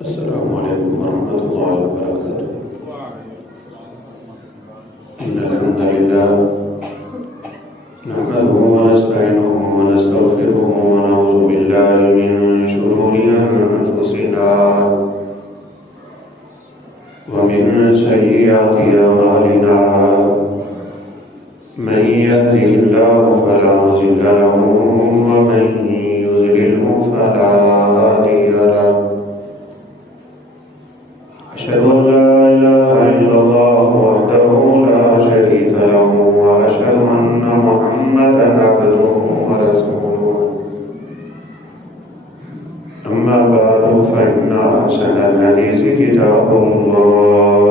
السلام عليكم ورحمة الله وبركاته. إن الحمد لله نحمده ونستعينه ونستغفره ونعوذ بالله من شرور أنفسنا ومن سيئات أعمالنا. من يهده الله فلا مضل له ومن يضلله فلا هادي له. أشهد أن لا إله إلا الله وحده لا شريك له وأشهد أن محمدا عبده ورسوله. أما بعد فإن أحسن الحديث كتاب الله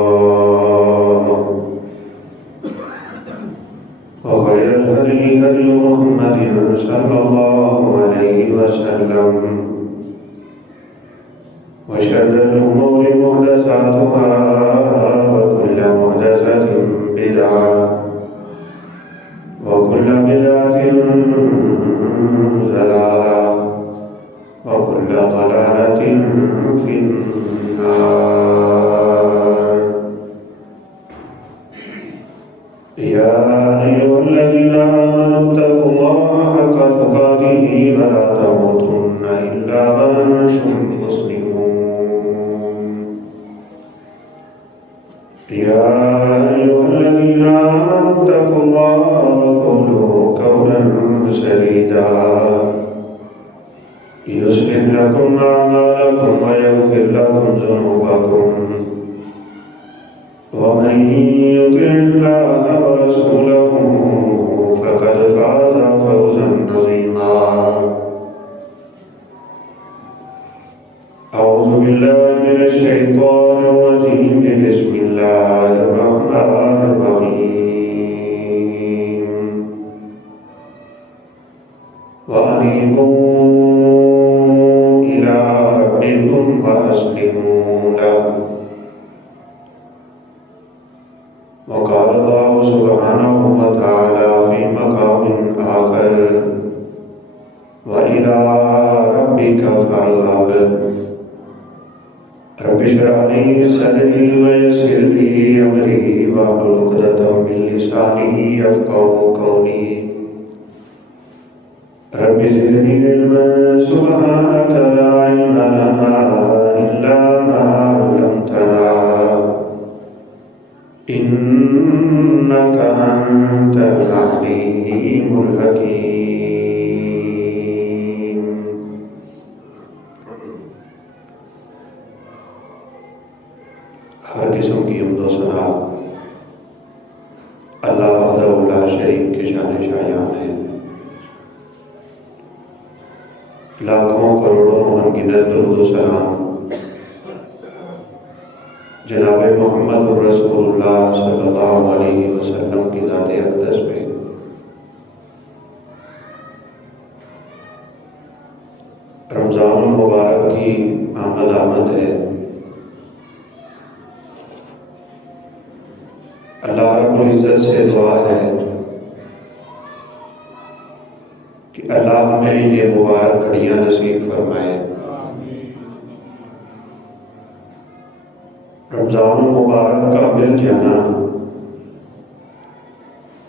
وخير الهدي هدي محمد صلى الله عليه وسلم وشر الأمور محدثاتها وكل محدثة بدعة وكل بدعة ضلالة وكل ضلالة في النار. يا أيها الذين آمنوا اتقوا الله حق تقاته ولا تموتن إلا وأنتم مسلمون. يا أيها الذين آمنوا اتقوا الله وقولوا قولا سديدا يصلح لكم أعمالكم ويغفر لكم ذنوبكم ومن يطع الله ورسوله فقد فاز فوزا عظيما. أعوذ بالله من الشيطان الرجيم. بسم الله الرحمن الرحيم. وأنيبوا إلى ربكم وأسلموا له. وقال الله سبحانه وتعالى في مقام آخر وإلى ربك فارغب. رب اشرح لي صدري ويسر لي أمري واحلل عقدة من لساني يفقهوا قولي. رب زدني علما سبحانك لا علم لنا إلا ما علمتنا إنك أنت العليم الحكيم. ہر قسم کی حمد و ثنا اللہ وحدہ لا شریک کے شان شایان ہے. لاکھوں کروڑوں انگنت درود و سلام جناب محمد الرسول اللہ صلی اللہ علیہ وسلم کی ذات اقدس پہ. رمضان المبارک کی آمد ہے. اللہ رب العزت سے دعا ہے کہ اللہ ہمیں یہ مبارک گھڑیاں نصیب فرمائے. رمضان المبارک کا مل جانا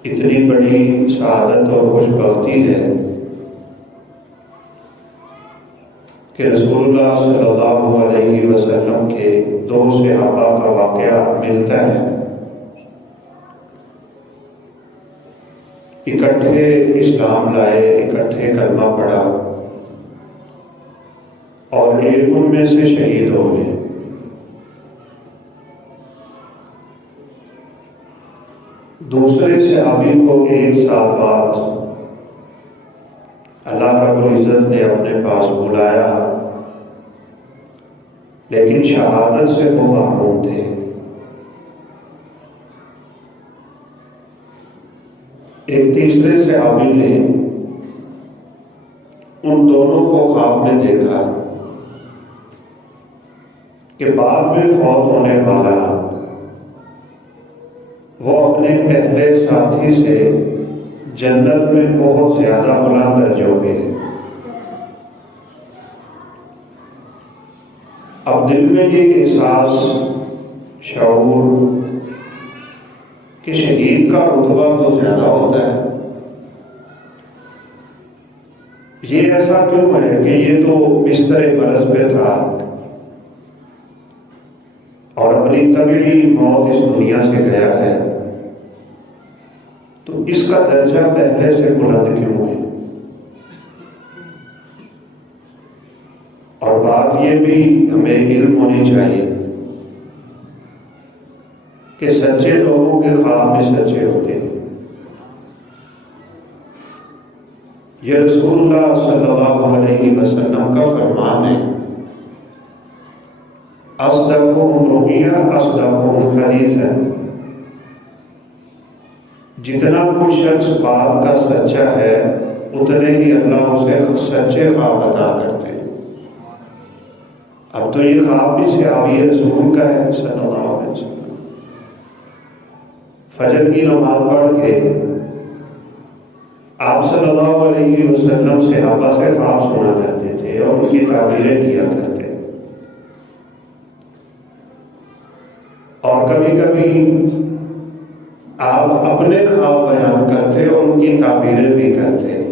اتنی بڑی سعادت اور خوش بختی ہے کہ رسول اللہ صلی اللہ علیہ وسلم کے دو صحابہ کا واقعہ ملتا ہے. اکٹھے اسلام لائے، اکٹھے کلمہ پڑھا اور ایک ان میں سے شہید ہو گئے. دوسرے صحابی کو ایک سال بعد اللہ رب العزت نے اپنے پاس بلایا، لیکن شہادت سے وہ محروم تھے. ایک تیسرے صحابی نے ان دونوں کو خواب میں دیکھا کہ بعد میں فوت ہونے والا وہ اپنے پہلے ساتھی سے جنت میں بہت زیادہ بلند درجوں میں ہے. اب دل میں یہ احساس، شعور کہ شہید کا رتبہ تو زیادہ ہوتا ہے، یہ ایسا کیوں ہے کہ یہ تو بستر مرض پہ تھا اور اپنی طبیعی موت اس دنیا سے گیا ہے، تو اس کا درجہ پہلے سے بلند کیوں ہے؟ اور بات یہ بھی ہمیں علم ہونی چاہیے کہ سچے لوگوں کے خواب بھی سچے ہوتے ہیں۔ یہ رسول اللہ صلی اللہ علیہ وسلم کا فرمان ہے، اصدقہم رؤیا اصدقہم حدیثا، جتنا کوئی شخص بات کا سچا ہے اتنے ہی اللہ اسے سچے خواب عطا کرتے ہیں۔ اب تو یہ خواب بھی صحابی رسول کا ہے صلی اللہ علیہ وسلم، فجر کی نماز پڑھ کے آپ صلی اللہ علیہ وسلم صحابہ سے خواب سنا کرتے تھے اور ان کی تعبیریں کیا کرتے، اور کبھی کبھی آپ اپنے خواب بیان کرتے اور ان کی تعبیریں بھی کرتے،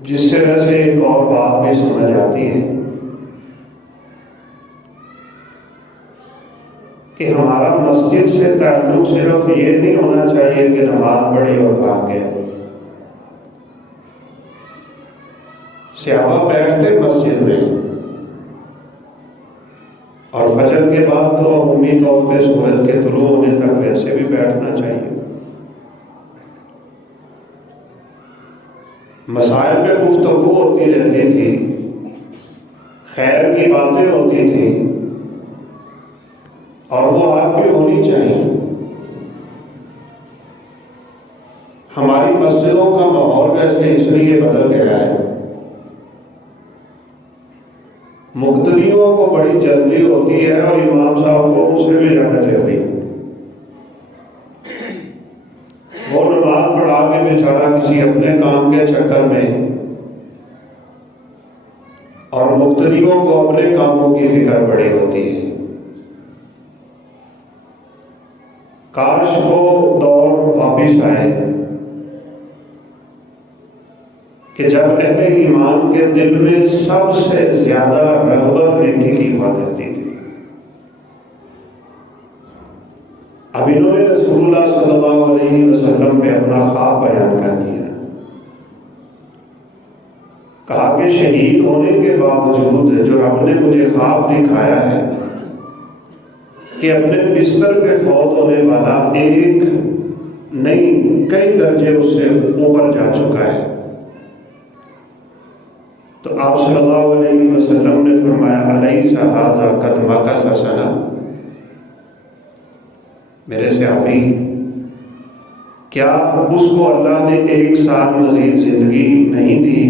جس سے ویسے ایک اور بات بھی سمجھ آتی ہے کہ ہمارا مسجد سے تعلق صرف یہ نہیں ہونا چاہیے کہ نماز پڑھی اور بھاگ گئے۔ صحابہ بیٹھتے مسجد میں، اور فجر کے بعد تو عمومی طور پہ سورج کے طلوع ہونے تک ویسے بھی بیٹھنا چاہیے۔ مسائل پہ گفتگو ہوتی رہتی تھی، خیر کی باتیں ہوتی تھیں، اور وہ آج بھی ہونی چاہیے۔ ہماری مسجدوں کا ماحول ویسے اس لیے بدل گیا ہے، مقتدیوں کو بڑی جلدی ہوتی ہے اور امام صاحب کو اس سے بھی زیادہ جلدی۔ وہ نماز پڑھا کے بیچارہ کسی اپنے کام کے چکر میں، اور مقتدیوں کو اپنے کاموں کی فکر بڑی ہوتی ہے۔ کاش وہ دور واپس آئے کہ جب اہل ایمان کے دل میں سب سے زیادہ رغبت نیکی کی ہوا کرتی تھی۔ اب انہوں نے رسول اللہ صلی اللہ علیہ وسلم پہ اپنا خواب بیان کر دیا، کہا کہ شہید ہونے کے باوجود جو رب نے مجھے خواب دکھایا ہے کہ اپنے بستر پہ فوت ہونے والا ایک نہیں کئی درجے اس سے اوپر جا چکا ہے، تو آپ صلی اللہ علیہ وسلم نے فرمایا الیس ھذا قد مکث سنہ، میرے صحابی کیا اس کو اللہ نے 1 سال مزید زندگی نہیں دی؟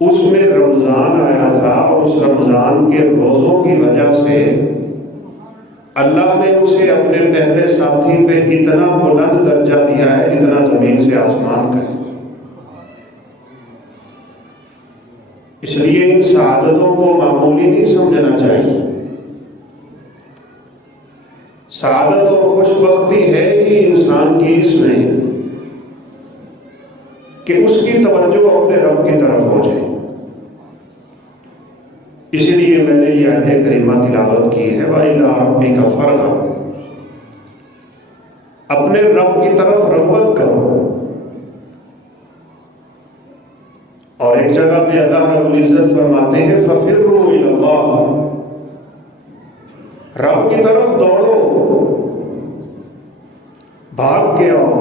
اس میں رمضان آیا تھا اور اس رمضان کے روزوں کی وجہ سے اللہ نے اسے اپنے پہلے ساتھی پہ اتنا بلند درجہ دیا ہے جتنا زمین سے آسمان کا ہے۔ اس لیے ان سعادتوں کو معمولی نہیں سمجھنا چاہیے۔ سعادت اور خوش بختی ہے ہی انسان کی اس میں کہ اس کی توجہ اپنے رب کی طرف ہو جائے۔ اسی لیے میں نے یہ آیت کریمہ تلاوت کی ہے وَإِلَىٰ رَبِّكَ فَارْغَب، اپنے رب کی طرف رغبت کرو۔ اور ایک جگہ پہ اللہ رب العزت فرماتے ہیں فَفِرُّوا إِلَى اللَّهِ، رب کی طرف دوڑو، بھاگ کے آؤ۔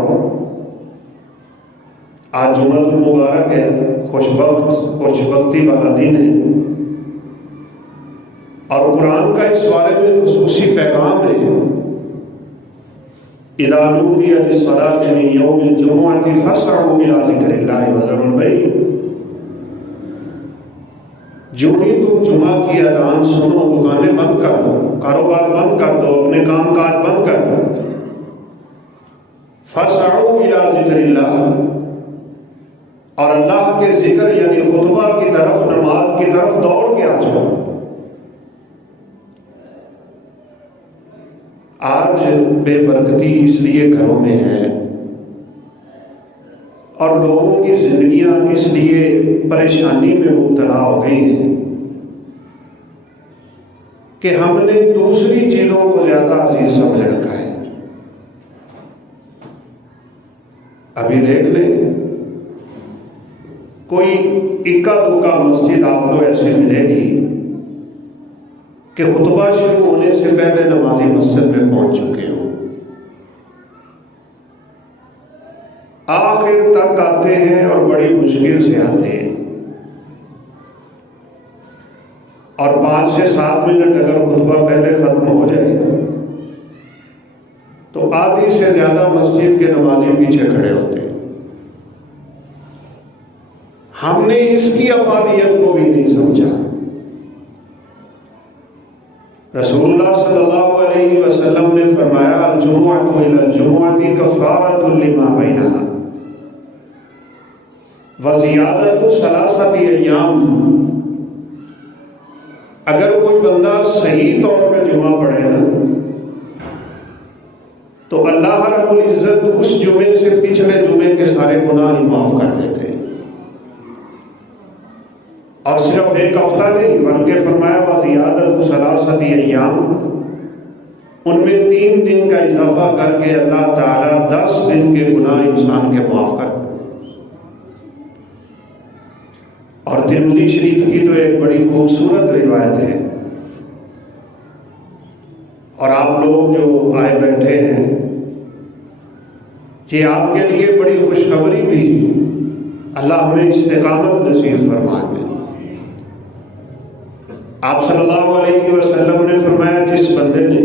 آج جمعہ المبارک ہے، خوش بختی والا دن ہے، اور قرآن کا اس بارے میں خصوصی پیغام ہے اِذَا نُودِيَ لِلصَّلَاةِ مِن يَوْمِ الْجُمُعَةِ فَاسْعَوْا إِلَىٰ ذِكْرِ اللَّهِ وَذَرُوا الْبَيْعَ، جو ہی تم جمعہ کی اذان سنو دکانیں بند کر دو، کاروبار بند کر دو، اپنے کام کاج بند کر دو۔ فَاسْعَوْا إِلَىٰ ذِكْرِ اللَّهِ، اور اللہ کے ذکر یعنی خطبہ کی طرف، نماز کی طرف دوڑ کے آ جاؤ۔ آج بے برکتی اس لیے گھروں میں ہے اور لوگوں کی زندگیاں اس لیے پریشانی میں مبتلا ہو گئی ہیں کہ ہم نے دوسری چیزوں کو زیادہ عزیز سمجھ رکھا ہے۔ ابھی دیکھ لیں، کوئی اکا دکا مسجد آپ کو ایسے ملے گی کہ خطبہ شروع ہونے سے پہلے نمازی مسجد میں پہنچ چکے ہوں، آخر تک آتے ہیں اور بڑی مشکل سے آتے ہیں، اور 5 سے 7 منٹ اگر خطبہ پہلے ختم ہو جائے تو آدھی سے زیادہ مسجد کے نمازی پیچھے کھڑے ہوتے ہیں۔ ہم نے اس کی افادیت کو بھی نہیں سمجھا۔ رسول اللہ صلی اللہ علیہ وسلم نے فرمایا الجمعۃ الی الجمعۃ کفارۃ لما بینہا وزیادۃ 3 ایام۔ اگر کوئی بندہ صحیح طور پہ جمعہ پڑھے نا تو اللہ رب العزت اس جمعے سے پچھلے جمعے کے سارے گناہ معاف کر دیتے ہیں، اور صرف ایک ہفتہ نہیں بلکہ فرمایا وزیادۃ 3 ایام، ان میں 3 دن کا اضافہ کر کے اللہ تعالیٰ 10 دن کے گناہ انسان کے معاف کرتے ہیں۔ اور ترمذی شریف کی تو ایک بڑی خوبصورت روایت ہے، اور آپ لوگ جو آئے بیٹھے ہیں یہ آپ کے لیے بڑی خوشخبری بھی ہے، اللہ ہمیں استقامت نصیب فرما دے۔ آپ صلی اللہ علیہ وسلم نے فرمایا جس بندے نے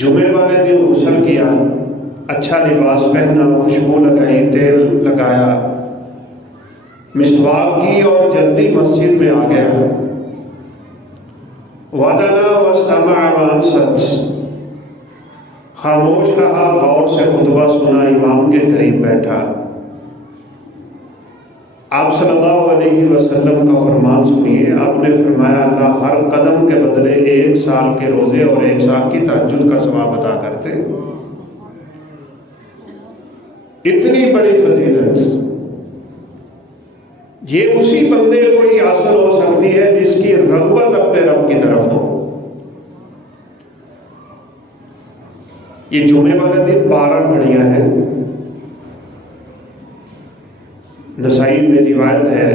جمعے والے دن غسل کیا، اچھا لباس پہنا، خوشبو لگائی، تیل لگایا، مسواک کی اور جلدی مسجد میں آ گیا، وَدَنَا وَاسْتَمَعَ وَأَنصَتَ، خاموش رہا، غور سے خطبہ سنا، امام کے قریب بیٹھا، آپ صلی اللہ علیہ وسلم کا فرمان سنیے۔ آپ نے فرمایا اللہ ہر قدم کے بدلے 1 سال کے روزے اور 1 سال کی تہجد کا ثواب عطا کرتے۔ اتنی بڑی فضیلت یہ اسی بندے کو ہی حاصل ہو سکتی ہے جس کی رغبت اپنے رب کی طرف ہو۔ یہ جمعے والے دن 12 گھڑیاں ہیں، نسائی میں روایت ہے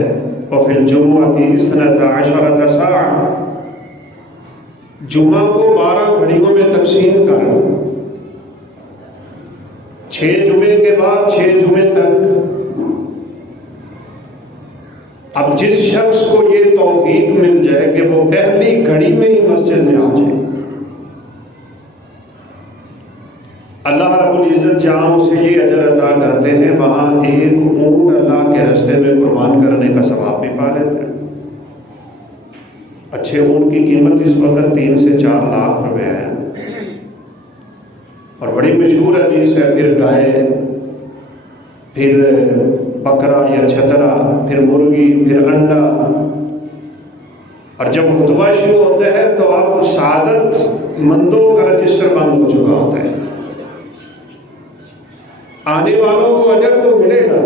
وفی الجمعۃ 12 ساعۃ، جمعہ کو 12 گھڑیوں میں تقسیم کر، 6 جمعے کے بعد 6 جمعے تک۔ اب جس شخص کو یہ توفیق مل جائے کہ وہ پہلی گھڑی میں ہی مسجد میں آ جائے، اللہ رب العزت جہاں اسے یہ اجر عطا کرتے ہیں وہاں 1 اونٹ اللہ کے راستے میں قربان کرنے کا ثواب بھی پا لیتے ہیں۔ اچھے اونٹ کی قیمت اس وقت 3 سے 4 لاکھ روپے ہے، اور بڑی مشہور حدیث ہے پھر گائے، پھر بکرا یا چھترا، پھر مرغی، پھر انڈا، اور جب خطبہ شروع ہوتا ہے تو اب سعادت مندوں کا رجسٹر بند ہو چکا ہوتا ہے۔ آنے والوں کو اجر تو ملے گا،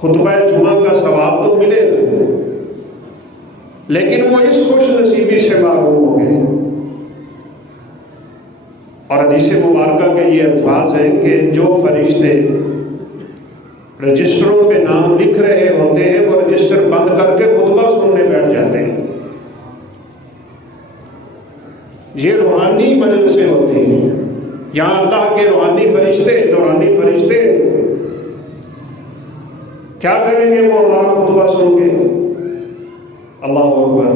خطبہ جمعہ کا ثواب تو ملے گا، لیکن وہ اس خوش نصیبی سے محروم ہو گئے۔ اور حدیث مبارکہ کے یہ الفاظ ہیں کہ جو فرشتے رجسٹروں پہ نام لکھ رہے ہوتے ہیں وہ رجسٹر بند کر کے خطبہ سننے بیٹھ جاتے ہیں۔ یہ روحانی مجلسیں ہوتی ہیں، یہاں اللہ کے روحانی فرشتے، نورانی فرشتے کیا کریں گے؟ وہ ہمارا خطبہ سن کے اللہ اکبر،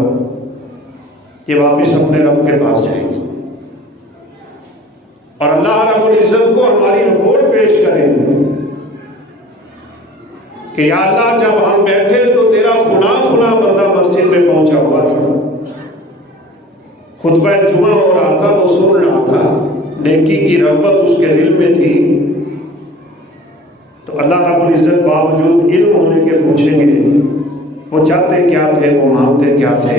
یہ واپس اپنے رب کے پاس جائیں گے اور اللہ رب العزت کو ہماری رپورٹ پیش کریں کہ یا اللہ جب ہم بیٹھے تو تیرا فلاں فلاں بندہ مسجد میں پہنچا ہوا تھا، خطبہ جمعہ ہو رہا تھا، وہ سن رہا تھا، نیکی کی رغبت اس کے دل میں تھی، تو تو اللہ رب العزت باوجود علم ہونے کے پوچھیں گے وہ چاہتے کیا تھے، وہ مانگتے کیا تھے؟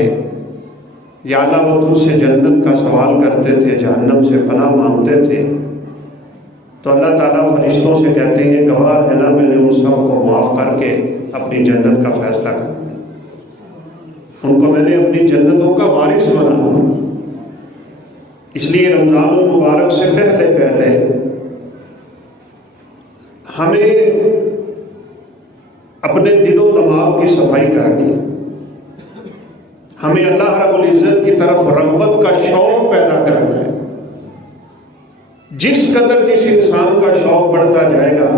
یا اللہ وہ تم سے جنت کا سوال کرتے تھے، جہنم سے پناہ مانگتے تھے؟ تو اللہ تعالیٰ فرشتوں سے کہتے ہیں گواہ ہے نا، میں نے ان سب کو معاف کر کے اپنی جنت کا فیصلہ کر دیا، ان کو میں نے اپنی جنتوں کا وارث بنا۔ اس لیے رمضان المبارک سے پہلے ہمیں اپنے دل و دماغ کی صفائی کرنی، ہمیں اللہ رب العزت کی طرف رغبت کا شوق پیدا کرنا ہے۔ جس قدر جس انسان کا شوق بڑھتا جائے گا،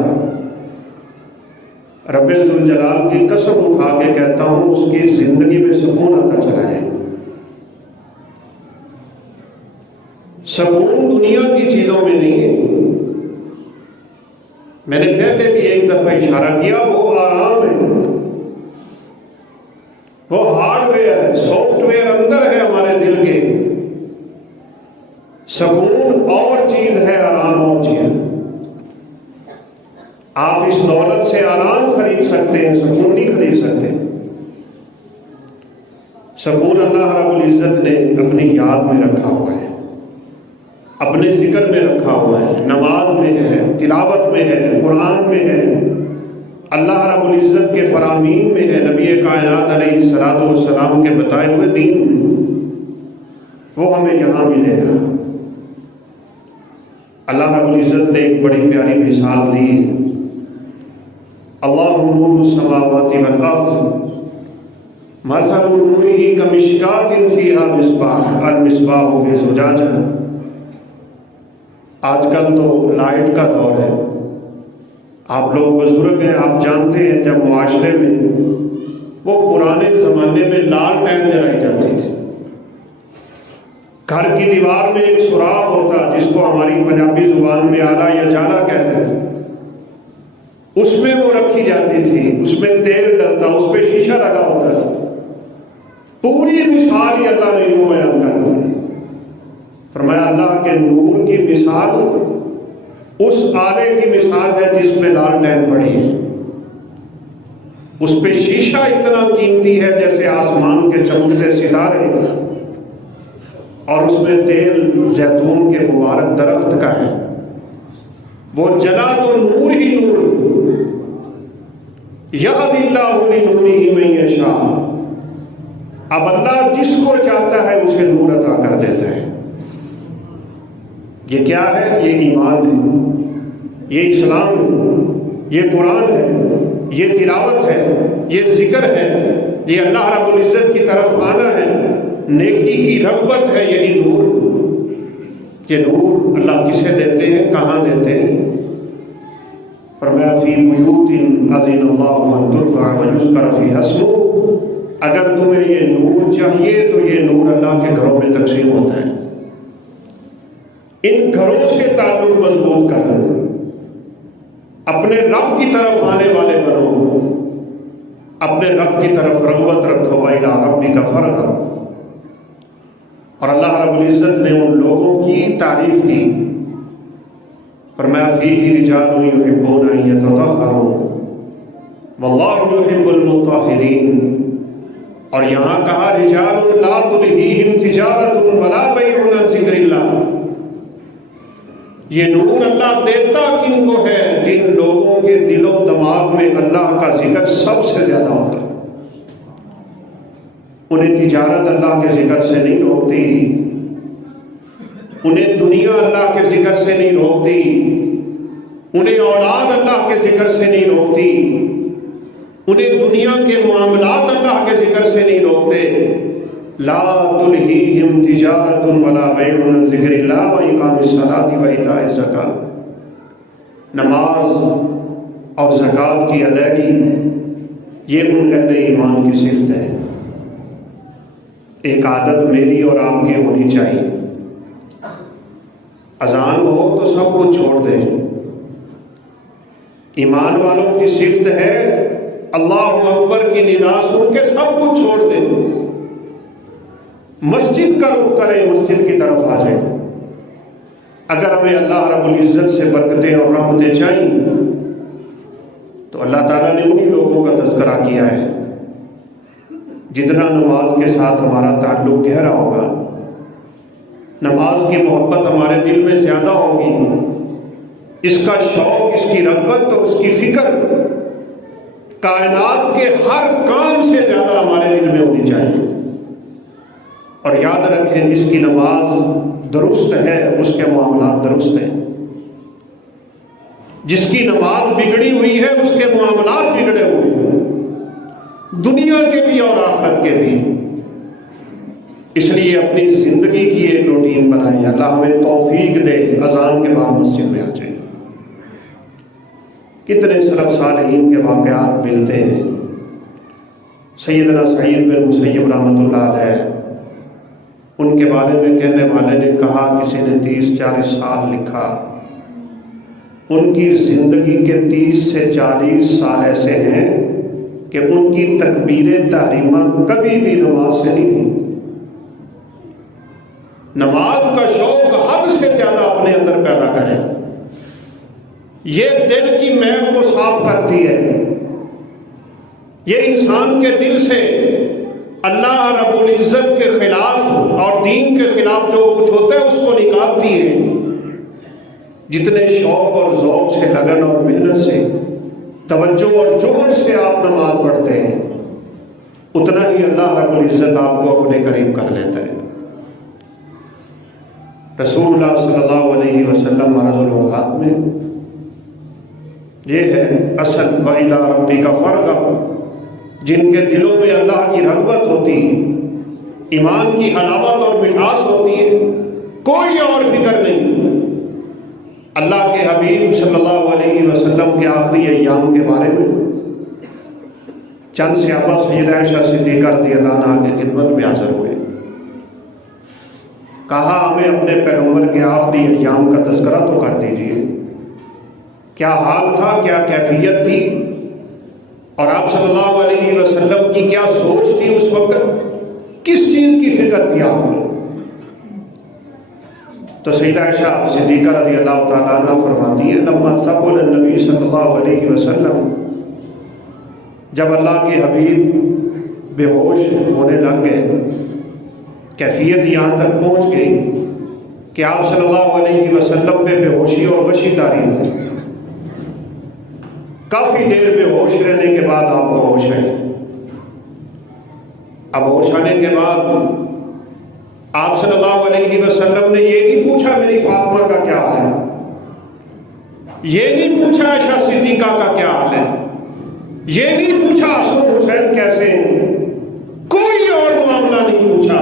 رب ذوالجلال کی قسم اٹھا کے کہتا ہوں اس کی زندگی میں سکون آتا چلا جائے گا۔ سکون دنیا کی چیزوں میں نہیں ہے، میں نے پہلے بھی ایک دفعہ اشارہ کیا، وہ آرام ہے، وہ ہارڈ ویئر ہے، سافٹ ویئر اندر ہے ہمارے دل کے۔ سکون اور چیز ہے، آرام اور چیز ہے۔ آپ اس دولت سے آرام خرید سکتے ہیں، سکون نہیں خرید سکتے۔ سکون اللہ رب العزت نے اپنی یاد میں رکھا ہوا ہے، اپنے ذکر میں رکھا ہوا ہے، نماز میں ہے، تلاوت میں ہے، قرآن میں ہے، اللہ رب العزت کے فرامین میں ہے، نبی کائنات علیہ الصلوۃ والسلام کے بتائے ہوئے دین میں، وہ ہمیں یہاں ملے گا۔ اللہ رب العزت نے ایک بڑی پیاری مثال دی ہے، اللہ نور السماوات والارض مثل نورہ کمشکاۃ فیہا مصباح المصباح فی زجاجہ۔ آج کل تو لائٹ کا دور ہے، آپ لوگ بزرگ ہیں، آپ جانتے ہیں جب معاشرے میں وہ پرانے زمانے میں لالٹین جلائی جاتی تھی، گھر کی دیوار میں ایک سوراخ ہوتا جس کو ہماری پنجابی زبان میں آلہ یا جالا کہتے تھے، اس میں وہ رکھی جاتی تھی، اس میں تیل ڈلتا، اس پہ شیشہ لگا ہوتا تھا۔ پوری مثال ہی اللہ نے یوں بیان کر دی، فرمایا اللہ کے نور کی مثال اس آلے کی مثال ہے جس میں لالٹین پڑی ہے، اس پہ شیشہ اتنا قیمتی ہے جیسے آسمان کے چمکتے ستارے، اور اس میں تیل زیتون کے مبارک درخت کا ہے، وہ جلا تو نور ہی نور، یہدی اللہ لنورہ من یشاء، اب اللہ جس کو چاہتا ہے اسے نور عطا کر دیتا ہے۔ یہ کیا ہے؟ یہ ایمان ہے، یہ اسلام ہے، یہ قرآن ہے، یہ تلاوت ہے، یہ ذکر ہے، یہ اللہ رب العزت کی طرف آنا ہے، نیکی کی رغبت ہے، یہی نور۔ یہ نور اللہ کسے دیتے ہیں، کہاں دیتے ہیں؟ فرمایا فی بیوت اذن اللہ ان ترفع ویذکر فیہا اسمہ، اگر تمہیں یہ نور چاہیے تو یہ نور اللہ کے گھروں میں تقسیم ہوتا ہے، ان گھروں سے تعلق مضبوط کرنا، اپنے رب کی طرف آنے والے بنو، اپنے رب کی طرف رغبت رکھو، وَإِلَىٰ رَبِّكَ فَارْغَب۔ اور اللہ رب العزت نے ان لوگوں کی تعریف کی، فرمایا فیہ رجال یحبون ان یتطہروا واللہ یحب المطہرین، اور یہاں کہا رجال لا تلہیہم تجارۃ ولا بیع عن ذکر اللہ۔ یہ نور اللہ دیتا کن کو ہے؟ جن لوگوں کے دل و دماغ میں اللہ کا ذکر سب سے زیادہ ہوتا ہے، انہیں تجارت اللہ کے ذکر سے نہیں روکتی، انہیں دنیا اللہ کے ذکر سے نہیں روکتی، انہیں اولاد اللہ کے ذکر سے نہیں روکتی، انہیں دنیا کے معاملات اللہ کے ذکر سے نہیں روکتے۔ لا تلہیہم تجارۃ ولا بیع عن ذکر اللہ واقام الصلاۃ وایتاء الزکاۃ، نماز اور زکوٰۃ کی ادائیگی یہ ان اہل ایمان کی صفت ہے۔ ایک عادت میری اور آپ کی ہونی چاہیے، اذان ہو تو سب کچھ چھوڑ دیں۔ ایمان والوں کی صفت ہے اللہ اکبر کی ندا سن کے سب کچھ چھوڑ دیں، مسجد کا رخ کریں، مسجد کی طرف آ جائیں۔ اگر ہمیں اللہ رب العزت سے برکتیں اور رحمتیں چاہیے تو اللہ تعالیٰ نے انہی لوگوں کا تذکرہ کیا ہے. جتنا نماز کے ساتھ ہمارا تعلق گہرا ہوگا، نماز کی محبت ہمارے دل میں زیادہ ہوگی، اس کا شوق، اس کی رغبت اور اس کی فکر کائنات کے ہر کام سے زیادہ ہمارے دل میں ہونی چاہیے. اور یاد رکھیں، جس کی نماز درست ہے اس کے معاملات درست ہیں. جس کی نماز بگڑی ہوئی ہے اس کے معاملات بگڑے ہوئے ہیں، دنیا کے بھی اور آخرت کے بھی. اس لیے اپنی زندگی کی ایک روٹین بنائیں. اللہ ہمیں توفیق دے اذان کے بعد مسجد میں آ جائیں. کتنے سلف صالحین کے واقعات ملتے ہیں. سیدنا سعید بن مسیب رحمۃ اللہ علیہ، ان کے بارے میں کہنے والے نے کہا کسی نے 30-40 سال لکھا. ان کی زندگی کے 30 سے 40 سال ایسے ہیں کہ ان کی تکبیر تحریمہ کبھی بھی نماز سے نہیں ہوئی. نماز کا شوق حد سے زیادہ اپنے اندر پیدا کریں. یہ دل کی میل کو صاف کرتی ہے. یہ انسان کے دل سے اللہ رب العزت کے خلاف اور دین کے خلاف جو کچھ ہوتا ہے اس کو نکالتی ہے. جتنے شوق اور ذوق سے، لگن اور محنت سے، توجہ اور جوہر سے آپ نماز پڑھتے ہیں، اتنا ہی اللہ رب العزت آپ کو اپنے قریب کر لیتا ہے. رسول اللہ صلی اللہ علیہ وسلم مرض الوفات میں یہ ہے اصل وَإِلَىٰ رَبِّكَ فَارْغَب، جن کے دلوں میں اللہ کی رغبت ہوتی ہے، ایمان کی حلاوت اور مٹھاس ہوتی ہے، کوئی اور فکر نہیں. اللہ کے حبیب صلی اللہ علیہ وسلم کے آخری ایام کے بارے میں چند صحابہ سیدہ عائشہ صدیقہ رضی اللہ عنہا کی خدمت میں حاضر ہوئے. کہا ہمیں اپنے پیغمبر کے آخری ایام کا تذکرہ تو کر دیجیے. کیا حال تھا، کیا کیفیت تھی، اور آپ صلی اللہ علیہ وسلم کی کیا سوچ تھی اس وقت، کس چیز کی فکر تھی آپ کو. تو سیدہ عائشہ صدیقہ رضی اللہ تعالیٰ عنہ فرماتی ہے لما ثقل النبی صلی اللہ علیہ وسلم، جب اللہ کے حبیب بے ہوش ہونے لگ گئے، کیفیت یہاں تک پہنچ گئی کہ آپ صلی اللہ علیہ وسلم پہ بے ہوشی اور وشی طاری ہوئی. کافی دیر بے ہوش رہنے کے بعد آپ کو ہوش آئی. اب ہوش آنے کے بعد آپ صلی اللہ علیہ وسلم نے یہ نہیں پوچھا میری فاطمہ کا کیا حال ہے، یہ نہیں پوچھا عائشہ صدیقہ کا کیا حال ہے، یہ نہیں پوچھا حسن و حسین کیسے ہیں، کوئی اور معاملہ نہیں پوچھا.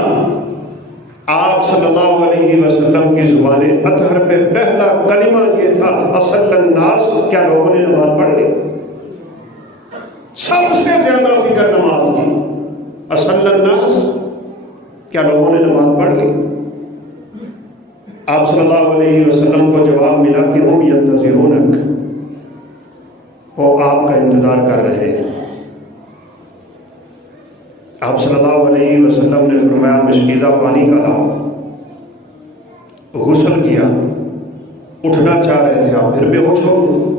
آپ صلی اللہ علیہ وسلم کی زبان اطہر پہ پہلا کلمہ یہ تھا اصل الناس، کیا لوگوں نے نماز پڑھ لی؟ سب سے زیادہ فکر نماز کی. اصل الناس، کیا لوگوں نے نماز پڑھ لی؟ آپ صلی اللہ علیہ وسلم کو جواب ملا کہ ہم ینتظرونک، وہ آپ کا انتظار کر رہے ہیں. آپ صلی اللہ علیہ وسلم نے فرمایا مشکیزہ پانی کا لاؤ. غسل کیا، اٹھنا چاہ رہے تھے، آپ پھر بے ہوش ہو گئے.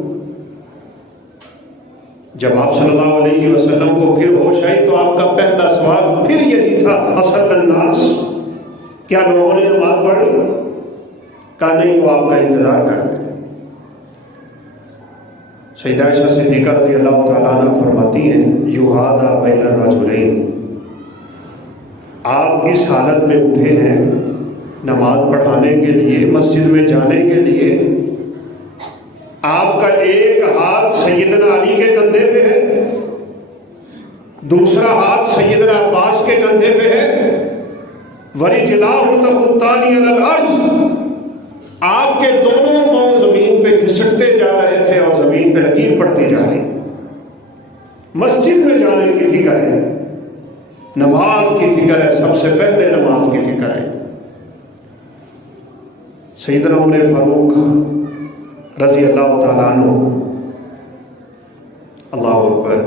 جب آپ صلی اللہ علیہ وسلم کو پھر ہوش آئی تو آپ کا پہلا سوال پھر یہی تھا اصل الناس، کیا لوگوں نے نماز پڑھ لی؟ کہا نہیں، وہ آپ کا انتظار کر رہے. سیدہ عائشہ صدیقہ رضی اللہ تعالیٰ عنہ فرماتی ہیں یہادا بین الرجلین، آپ اس حالت میں اٹھے ہیں نماز پڑھانے کے لیے، مسجد میں جانے کے لیے. آپ کا ایک ہاتھ سیدنا علی کے کندھے پہ ہے، دوسرا ہاتھ سیدنا عباس کے کندھے پہ ہے. وَرِجْلَاهُ تَخُطَّانِ عَلَى الْأَرْضِ، آپ کے دونوں پاؤں زمین پہ گھسٹتے جا رہے تھے اور زمین پہ لکیر پڑتی جا رہی. مسجد میں جانے کی فکر ہے، نماز کی فکر ہے، سب سے پہلے نماز کی فکر ہے. سیدنا عمر فاروق رضی اللہ تعالیٰ عنہ، اللہ اکبر،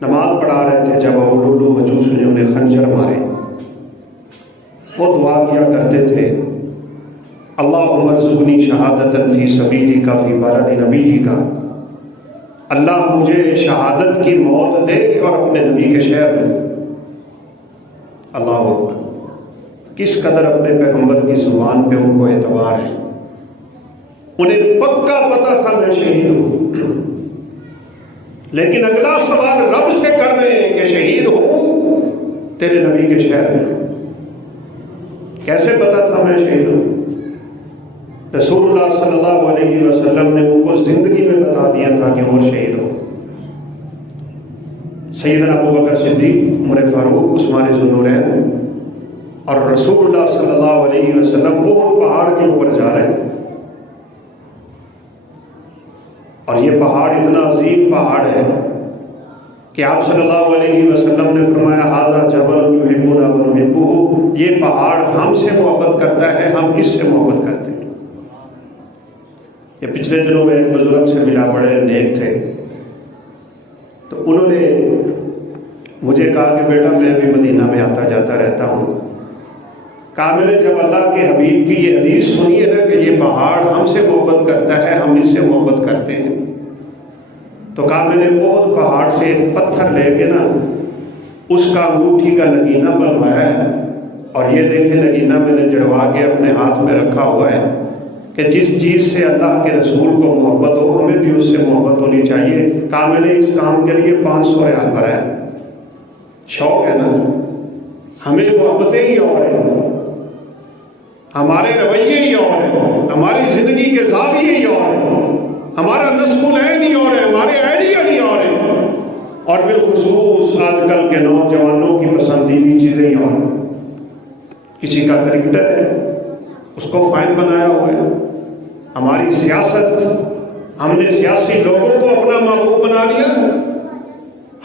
نماز پڑھا رہے تھے جب اولو مجوس نے انہیں خنجر مارے. وہ دعا کیا کرتے تھے اللہم ارزقنی شہادتا فی سبیلک فی بلد نبیک، اللہ مجھے شہادت کی موت دے اور اپنے نبی کے شہر میں۔ اللہ اکبر، کس قدر اپنے پیغمبر کی زبان پہ ان کو اعتبار ہے۔ انہیں پکا پتا تھا میں شہید ہوں، لیکن اگلا سوال رب سے کر رہے ہیں کہ شہید ہوں تیرے نبی کے شہر میں۔ کیسے پتا تھا میں شہید ہوں؟ رسول اللہ صلی اللہ علیہ وسلم نے ان کو زندگی میں بتا دیا تھا کہ عمر شہید ہو۔ سیدنا ابوبکر صدیق، عمر فاروق، عثمان ذو النورین اور رسول اللہ صلی اللہ علیہ وسلم بہت پہاڑ کے اوپر جا رہے ہیں، اور یہ پہاڑ اتنا عظیم پہاڑ ہے کہ آپ صلی اللہ علیہ وسلم نے فرمایا ھذا جبل یحبنا ونحبہ، یہ پہاڑ ہم سے محبت کرتا ہے، ہم اس سے محبت کرتے ہیں۔ یہ پچھلے دنوں میں ایک بزرگ سے ملا، بڑے نیک تھے، تو انہوں نے مجھے کہا کہ بیٹا میں بھی مدینہ میں آتا جاتا رہتا ہوں۔ کہا میں نے جب اللہ کے حبیب کی یہ حدیث سنی ہے نا کہ یہ پہاڑ ہم سے محبت کرتا ہے، ہم اس سے محبت کرتے ہیں، تو کہا میں نے بہت پہاڑ سے ایک پتھر لے کے نا اس کا انگوٹھی کا نگینہ بنوایا ہے، اور یہ دیکھیں نگینہ میں نے جڑوا کے اپنے ہاتھ میں رکھا ہوا ہے کہ جس چیز سے اللہ کے رسول کو محبت ہو ہمیں بھی اس سے محبت ہونی چاہیے۔ کہا میں نے اس کام کے لیے 500 ریال بھرا ہے۔ شوق ہے نا، ہمیں محبتیں ہی اور ہیں، ہمارے رویے ہی اور ہیں، ہماری زندگی کے زاویے ہی اور ہیں، ہمارا نصب العین ہی اور ہے، ہمارے آئیڈیل ہی اور ہیں، اور بالخصوص آج کل کے نوجوانوں کی پسندیدی چیزیں ہی اور ہیں۔ کسی کا کرکٹر ہے، اس کو فائن بنایا ہوا ہے۔ ہماری سیاست، ہم نے سیاسی لوگوں کو اپنا محبوب بنا لیا،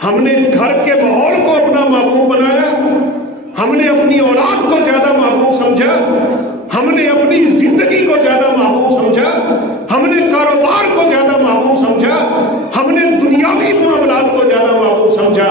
ہم نے گھر کے ماحول کو اپنا محبوب بنایا، ہم نے اپنی اولاد کو زیادہ محبوب سمجھا، ہم نے اپنی زندگی کو زیادہ محبوب سمجھا، ہم نے کاروبار کو زیادہ محبوب سمجھا، ہم نے دنیاوی معاملات کو زیادہ محبوب سمجھا۔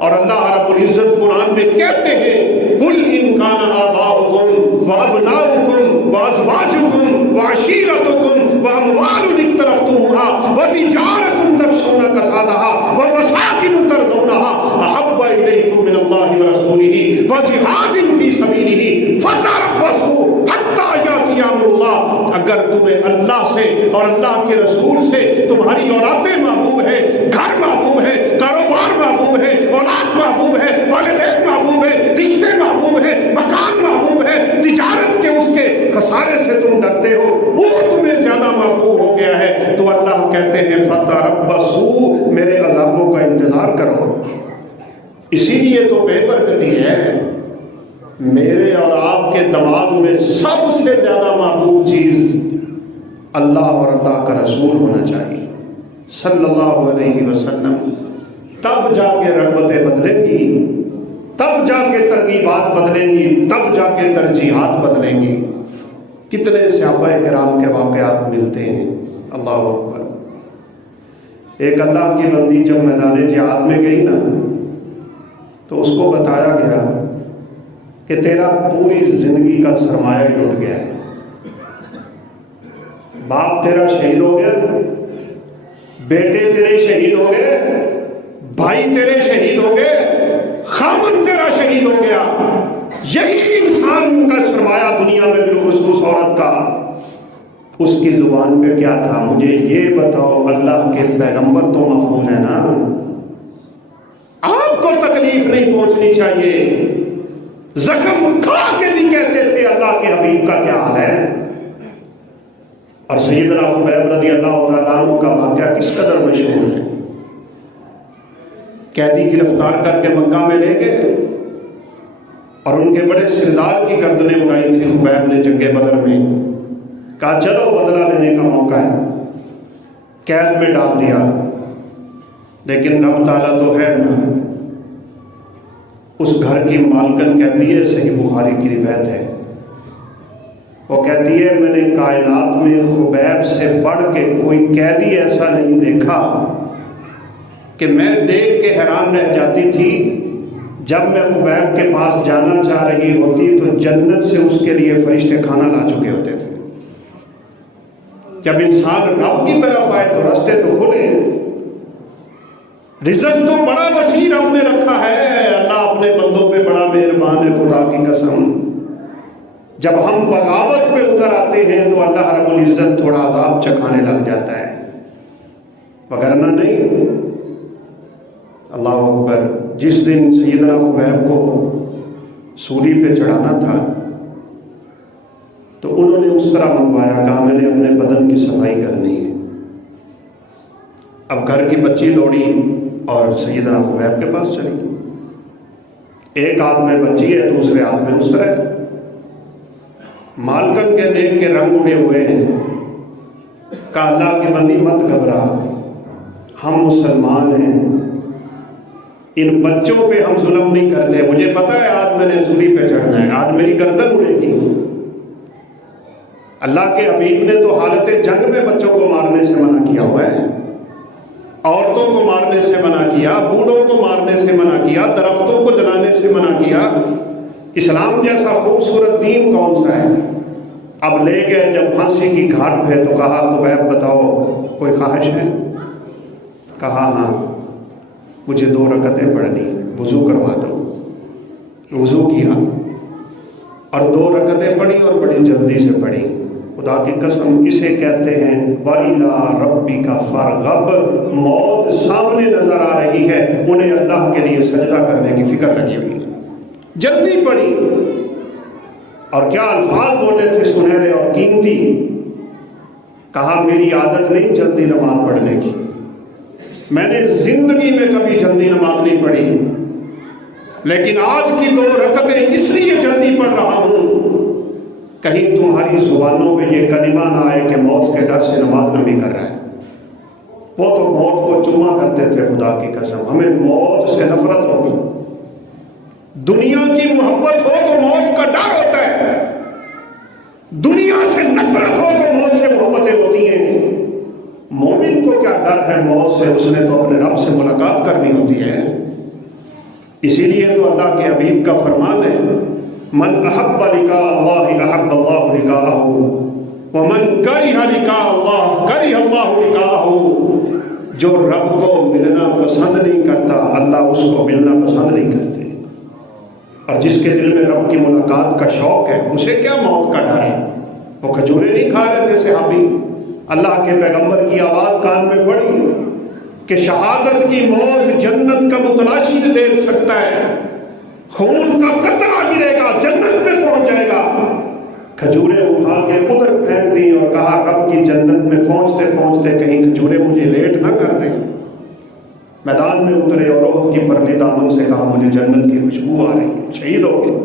اور اللہ رب العزت قرآن میں کہتے ہیں قُلْ إِنْ كَانَ آبَاؤُكُمْ وَأَبْنَاؤُكُمْ وَأَزْوَاجُكُمْ وَعَشِيرَتُكُمْ وَأَمْوَالٌ اقْتَرَفْتُمُوهَا وَتِجَارَةٌ تَخْشَوْنَ كَسَادَهَا وَمَسَاكِنُ تَرْضَوْنَهَا أَحَبَّ إِلَيْكُم مِّنَ اللَّهِ وَرَسُولِهِ وَجِهَادٍ فِي سَبِيلِهِ فَتَرَبَّصُوا حَتَّىٰ يَأْتِيَ أَمْرُ اللَّهِ۔ اگر تمہیں اللہ سے اور اللہ کے رسول سے تمہاری اولادیں محبوب ہے، گھر محبوب ہے، کاروبار محبوب ہے، اولاد محبوب ہے، والدین محبوب ہے، رشتے محبوب ہے، مکان محبوب ہے، تجارت کے اس کے خسارے سے تم ڈرتے ہو، وہ تمہیں زیادہ محبوب ہو گیا ہے، تو اللہ کہتے ہیں فتربصوا، میرے عذابوں کا انتظار کرو۔ اسی لیے تو بے برکتی ہے، میرے اور آپ کے دماغ میں سب سے زیادہ محبوب چیز اللہ اور اللہ کا رسول ہونا چاہیے صلی اللہ علیہ وسلم۔ تب جا کے رغبتیں بدلیں گی، تب جا کے ترغیبات بدلیں گی، تب جا کے ترجیحات بدلیں گی۔ کتنے صحابہ کرام کے واقعات ملتے ہیں، اللہ اکبر۔ ایک اللہ کی بندی جب میدان جہاد میں گئی نا تو اس کو بتایا گیا کہ تیرا پوری زندگی کا سرمایہ لٹ گیا ہے، باپ تیرا شہید ہو گیا، بیٹے تیرے شہید ہو گئے، بھائی تیرے شہید ہو گئے، خامن تیرا شہید ہو گیا۔ یہی انسان کا سرمایہ دنیا میں بالخصوص عورت کا۔ اس کی زبان پہ کیا تھا؟ مجھے یہ بتاؤ، اللہ کے پیغمبر تو محفوظ ہے نا، آپ کو تکلیف نہیں پہنچنی چاہیے۔ زخم کھا کے بھی کہتے تھے اللہ کے حبیب کا کیا حال ہے۔ اور سیدنا خبیب رضی اللہ تعالیٰ عنہ کا واقعہ کس قدر مشہور ہے۔ قیدی گرفتار کر کے مکہ میں لے گئے اور ان کے بڑے سردار کی گردنیں اڑائی تھی خبیب نے جنگ بدر میں۔ کہا چلو بدلہ لینے کا موقع ہے، قید میں ڈال دیا، لیکن رب تعالیٰ تو ہے نا۔ اس گھر کی مالکن کہتی ہے، صحیح بخاری کی روایت ہے، وہ کہتی ہے میں نے کائنات میں خبیب سے بڑھ کے کوئی قیدی ایسا نہیں دیکھا کہ میں دیکھ کے حیران رہ جاتی تھی۔ جب میں خبیب کے پاس جانا چاہ رہی ہوتی تو جنت سے اس کے لیے فرشتے کھانا لا چکے ہوتے تھے۔ جب انسان رب کی طرف آئے تو راستے تو کھلے، رزق تو بڑا وسیع رب نے رکھا ہے، اللہ اپنے بندوں پہ بڑا مہربان ہے، خدا کی قسم۔ جب ہم بغاوت پہ اتر آتے ہیں تو اللہ رب العزت تھوڑا عذاب چکھانے لگ جاتا ہے، وگرنہ نہیں۔ اللہ اکبر۔ جس دن سیدنا خبیب کو سولی پہ چڑھانا تھا تو انہوں نے اس طرح منگوایا، کہا میں نے اپنے بدن کی صفائی کرنی ہے۔ اب گھر کی بچی دوڑی اور سیدنا خبیب کے پاس چلی، ایک ہاتھ میں بچی ہے، دوسرے ہاتھ میں اس طرح۔ مالکن کے دیکھ کے رنگ اڑے ہوئے ہیں، کہا اللہ کی بندی مت گھبرا، ہم مسلمان ہیں، ان بچوں پہ ہم ظلم نہیں کرتے، مجھے پتا ہے آج میں نے سولی پہ چڑھنا ہے، آج میری گردن اڑے گی۔ اللہ کے حبیب نے تو حالت جنگ میں بچوں کو مارنے سے منع کیا ہوا ہے، عورتوں کو مارنے سے منع کیا، بوڑھوں کو مارنے سے منع کیا، درختوں کو جلانے سے منع کیا۔ اسلام جیسا خوبصورت دین کون سا ہے؟ اب لے گئے جب پھانسی کی گھاٹ پہ تو کہا خبیب بتاؤ کوئی خواہش ہے؟ کہا ہاں مجھے 2 رکعتیں پڑھنی، وضو کروا دو۔ وضو کیا اور 2 رکعتیں پڑھی اور بڑی جلدی سے پڑھی۔ خدا کی قسم اسے کہتے ہیں وَإِلَىٰ رَبِّكَ فَارْغَب۔ موت سامنے نظر آ رہی ہے، انہیں اللہ کے لیے سجدہ کرنے کی فکر لگی ہوئی، جلدی پڑھی۔ اور کیا الفاظ بولے تھے سنہرے اور قیمتی، کہا میری عادت نہیں جلدی نماز پڑھنے کی، میں نے زندگی میں کبھی جلدی نماز نہیں پڑھی، لیکن آج کی 2 رکعتیں اس لیے جلدی پڑھ رہا ہوں کہیں تمہاری زبانوں میں یہ کلمہ نہ آئے کہ موت کے ڈر سے نماز نہ بھی کر رہا ہے۔ وہ تو موت کو چوما کرتے تھے، خدا کی قسم ہمیں موت سے نفرت ہوگی۔ دنیا کی محبت ہو تو موت کا ڈر ہوتا ہے، دنیا سے نفرت ہو تو موت سے محبتیں ہوتی ہیں۔ مومن کو کیا ڈر ہے موت سے، اس نے تو اپنے رب سے ملاقات کرنی ہوتی ہے۔ اسی لیے تو اللہ کے حبیب کا فرمان ہے من احب لقاء اللہ احب اللہ لقاءہ ومن کرہ لقاء اللہ کرہ اللہ لقاءہ۔ جو رب کو ملنا پسند نہیں کرتا اللہ اس کو ملنا پسند نہیں کرتے، اور جس کے دل میں رب کی ملاقات کا شوق ہے اسے کیا موت کا ڈر ہے۔ وہ کھجورے نہیں کھا رہے تھے صحابی، اللہ کے پیغمبر کی آواز کان میں پڑی کہ شہادت کی موت جنت کا متلاشی دیکھ سکتا ہے، خون کا قطرہ گرے گا جنت میں پہنچ جائے گا۔ کھجورے اٹھا کے ادھر پھینک دی اور کہا رب کی جنت میں پہنچتے پہنچتے کہیں کھجورے مجھے لیٹ نہ کر دیں۔ میدان میں اترے اور عہد کی پرلی دامن سے کہا مجھے جنت کی خوشبو آ رہی ہے، شہید ہو گئے۔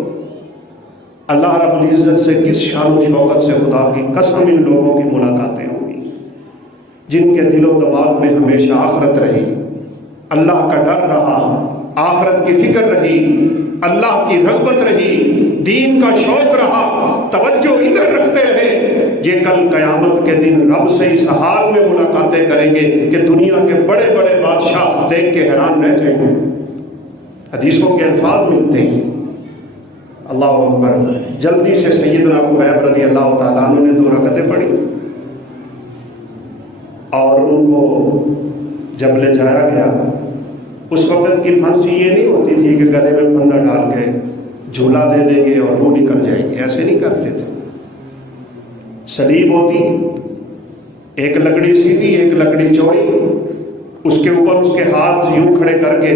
اللہ رب العزت سے کس شان و شوکت سے خدا کی قسم ان لوگوں کی ملاقاتیں ہوں گی جن کے دل و دماغ میں ہمیشہ آخرت رہی، اللہ کا ڈر رہا، آخرت کی فکر رہی، اللہ کی رغبت رہی، دین کا شوق رہا، توجہ ادھر رکھتے رہے۔ یہ کل قیامت کے دن رب سے اس حال میں ملاقاتیں کریں گے کہ دنیا کے بڑے بڑے بادشاہ دیکھ کے حیران رہ جائیں گے۔ حدیثوں کے الفاظ ملتے ہیں۔ اللہ اکبر۔ جلدی سے سیدنا خبیب رضی اللہ تعالیٰ عنہ نے 2 رکعتیں پڑھی اور ان کو جب لے جایا گیا، اس وقت کی پھانسی یہ نہیں ہوتی تھی کہ گلے میں پھندا ڈال کے جھولا دے دیں گے اور روح نکل جائے گی، ایسے نہیں کرتے تھے۔ سلیب ہوتی، ایک لکڑی سیدھی ایک لکڑی چوڑی، اس کے اوپر اس کے ہاتھ یوں کھڑے کر کے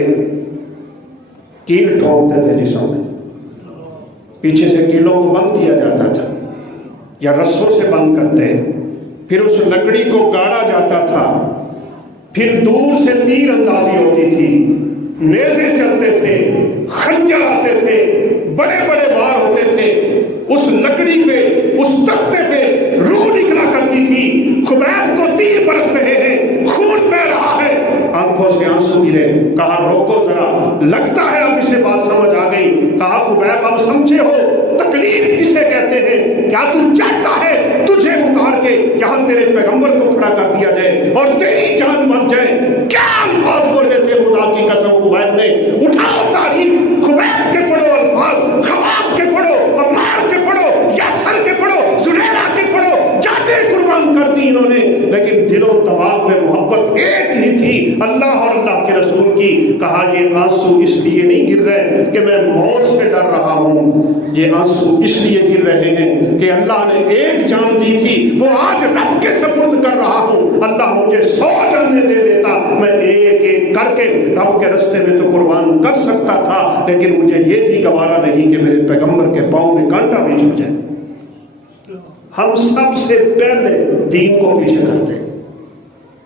کیل ٹھوکتے تھے جسم میں، پیچھے سے کیلوں کو بند کیا جاتا تھا یا رسوں سے بند کرتے، پھر اس لکڑی کو گاڑا جاتا تھا، پھر دور سے تیر اندازی ہوتی تھی، نیزے چلتے تھے، خنجر آتے تھے، بڑے بڑے وار ہوتے تھے، اس لکڑی پہ اس تختے پہ روح نکلا کرتی تھی۔ خبیب کو تیر برس رہے ہیں، خون بہ رہا ہے، آنکھوں سے آنسو گرے، کہا روکو ذرا، لگتا ہے اب اسے بات سمجھ آ گئی۔ کہا خبیب اب سمجھے ہو تکلیف کسے کہتے ہیں؟ کیا تو چاہتا ہے تجھے اتار کے یہاں تیرے پیغمبر کو کھڑا کر دیا جائے اور تیری جان بچ جائے؟ کیا الفاظ بولے تھے خدا کی قسم خبیب نے؟ اٹھاؤ تاریخ، خبیب کے پڑھو الفاظ، خباب کے پڑھو، عمار کے پڑھو، یاسر کے پڑھو، زلیخا کے پڑھو، جانیں قربان کر دی انہوں نے، لیکن دل و دماغ میں محبت ایک ہی تھی، اللہ اور اللہ کے رسول کی. کہا یہ آنسو اس لیے نہیں گر رہے کہ میں موت سے ڈر رہا ہوں، یہ آنسو اس لیے گر رہے ہیں کہ اللہ نے ایک جان دی تھی وہ آج رب کے سپرد کر رہا ہوں. اللہ مجھے 100 جانیں دے دیتا، میں ایک ایک کر کے رب کے رستے میں تو قربان کر سکتا تھا، لیکن مجھے یہ بھی گوارا نہیں کہ میرے پیغمبر کے پاؤں میں کانٹا بھی چڑھ جائے. ہم سب سے پہلے دین کو پیچھے کرتے ہیں.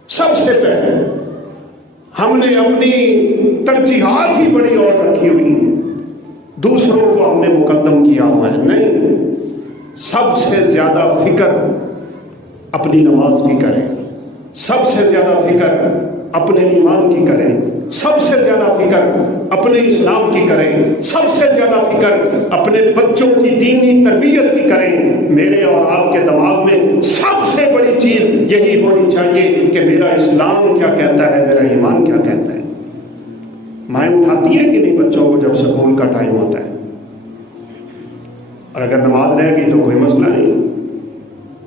سب سے پہلے ہم نے اپنی ترجیحات ہی بڑی اور رکھی ہوئی ہیں، دوسروں کو ہم نے مقدم کیا ہوا ہے. نہیں، سب سے زیادہ فکر اپنی نماز کی کریں، سب سے زیادہ فکر اپنے ایمان کی کریں، سب سے زیادہ فکر اپنے اسلام کی کریں، سب سے زیادہ فکر اپنے بچوں کی دینی تربیت کی کریں. میرے اور آپ کے دماغ میں سب سے بڑی چیز یہی ہونی چاہیے کہ میرا اسلام کیا کہتا ہے، میرا ایمان کیا کہتا ہے. مائیں اٹھاتی ہیں کہ نہیں بچوں کو جب سکول کا ٹائم ہوتا ہے؟ اور اگر نماز رہ گئی تو کوئی مسئلہ نہیں.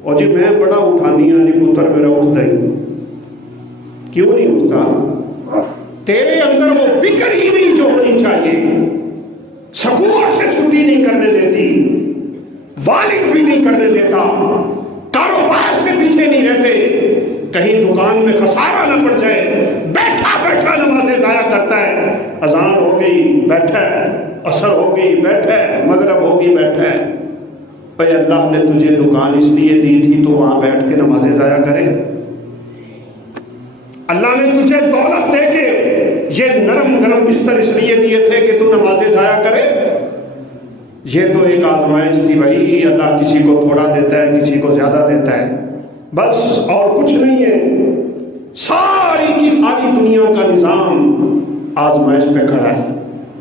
اور جی میں بڑا اٹھانی ہوں، جی پتر میرا اٹھتا ہی کیوں نہیں اٹھتا؟ تیرے اندر وہ فکر ہی نہیں جو ہونی چاہیے. سکول سے چھٹی نہیں کرنے دیتی، والد بھی نہیں کرنے دیتا، کاروبار سے پیچھے نہیں رہتے، کہیں دکان میں خسارہ نہ پڑ جائے، بیٹھا بیٹھا نمازیں ضائع کرتا ہے. اذان ہو گئی بیٹھا ہے، عصر ہو گئی بیٹھا ہے، مغرب ہو گئی بیٹھا ہے. بھائی اللہ نے تجھے دکان اس لیے دی تھی تو وہاں بیٹھ کے نمازیں ضائع کرے؟ اللہ نے تجھے دولت دے کے یہ نرم گرم بستر اس لیے دیے تھے کہ تو نمازیں ضائع کرے؟ یہ تو ایک آزمائش تھی بھائی. اللہ کسی کو تھوڑا دیتا ہے، کسی کو زیادہ دیتا ہے، بس اور کچھ نہیں ہے. ساری کی ساری دنیا کا نظام آزمائش پہ کھڑا ہے.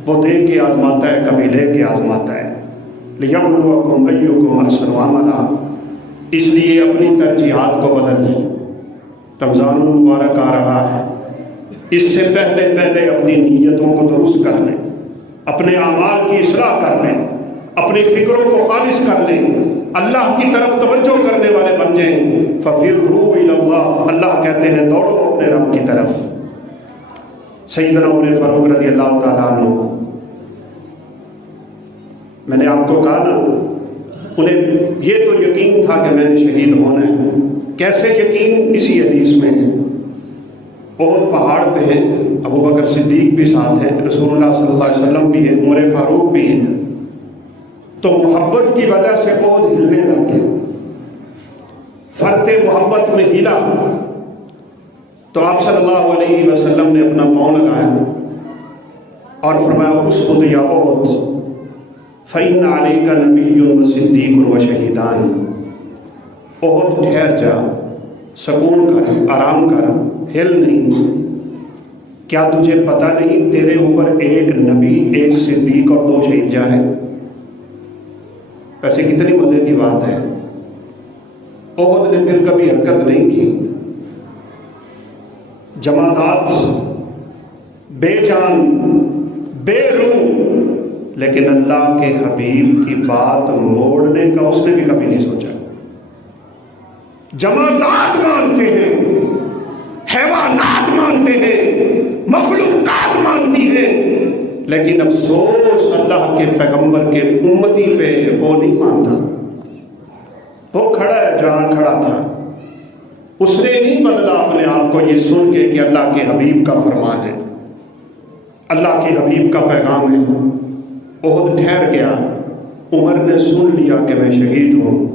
وہ دے کے آزماتا ہے، کبھی لے کے آزماتا ہے. لِيَبْلُوَكُمْ أَيُّكُمْ أَحْسَنُ عَمَلًا. اس لیے اپنی ترجیحات کو بدل لیں. رمضان المبارک آ رہا ہے، اس سے پہلے اپنی نیتوں کو درست کر لیں، اپنے اعمال کی اصلاح کر لیں، اپنی فکروں کو خالص کر لیں، اللہ کی طرف توجہ کرنے والے بن جائیں. فَفِرُّوا إِلَى اللَّهِ. اللہ کہتے ہیں دوڑو اپنے رب کی طرف. سیدنا عمر فاروق رضی اللہ تعالیٰ عنہ، میں نے آپ کو کہا نا، انہیں یہ تو یقین تھا کہ میں نے شہید ہونا ہے. کیسے یقین؟ اسی حدیث میں ہے. احد پہاڑ پہ ہیں، ابو بکر صدیق بھی ساتھ ہیں، رسول اللہ صلی اللہ علیہ وسلم بھی ہیں، عمر فاروق بھی ہیں. تو محبت کی وجہ سے احد ہلنے لگ گیا. فرط محبت میں ہلا تو آپ صلی اللہ علیہ وسلم نے اپنا پاؤں لگایا اور فرمایا اسقط یا احد فإن علیک نبی وصدیق وشہیدان. احد ٹھہر جا، سکون کر، آرام کر، ہل نہیں. کیا تجھے پتہ نہیں تیرے اوپر ایک نبی، ایک صدیق اور 2 شہید جا رہے ہیں؟ ویسے کتنی مزے کی بات ہے. احد نے پھر کبھی حرکت نہیں کی. جماعت بے جان بے روح، لیکن اللہ کے حبیب کی بات موڑنے کا اس نے بھی کبھی نہیں سوچا. جماعت مانتے ہیں، حیوانات مانتے ہیں، مخلوقات مانتی ہیں، لیکن افسوس اللہ کے پیغمبر کے امتی پہ وہ نہیں مانتا. وہ کھڑا ہے جہاں کھڑا تھا. اس نے نہیں بدلا اپنے آپ کو یہ سن کے کہ اللہ کے حبیب کا فرمان ہے، اللہ کے حبیب کا پیغام ہے. احد ٹھہر گیا. عمر نے سن لیا کہ میں شہید ہوں،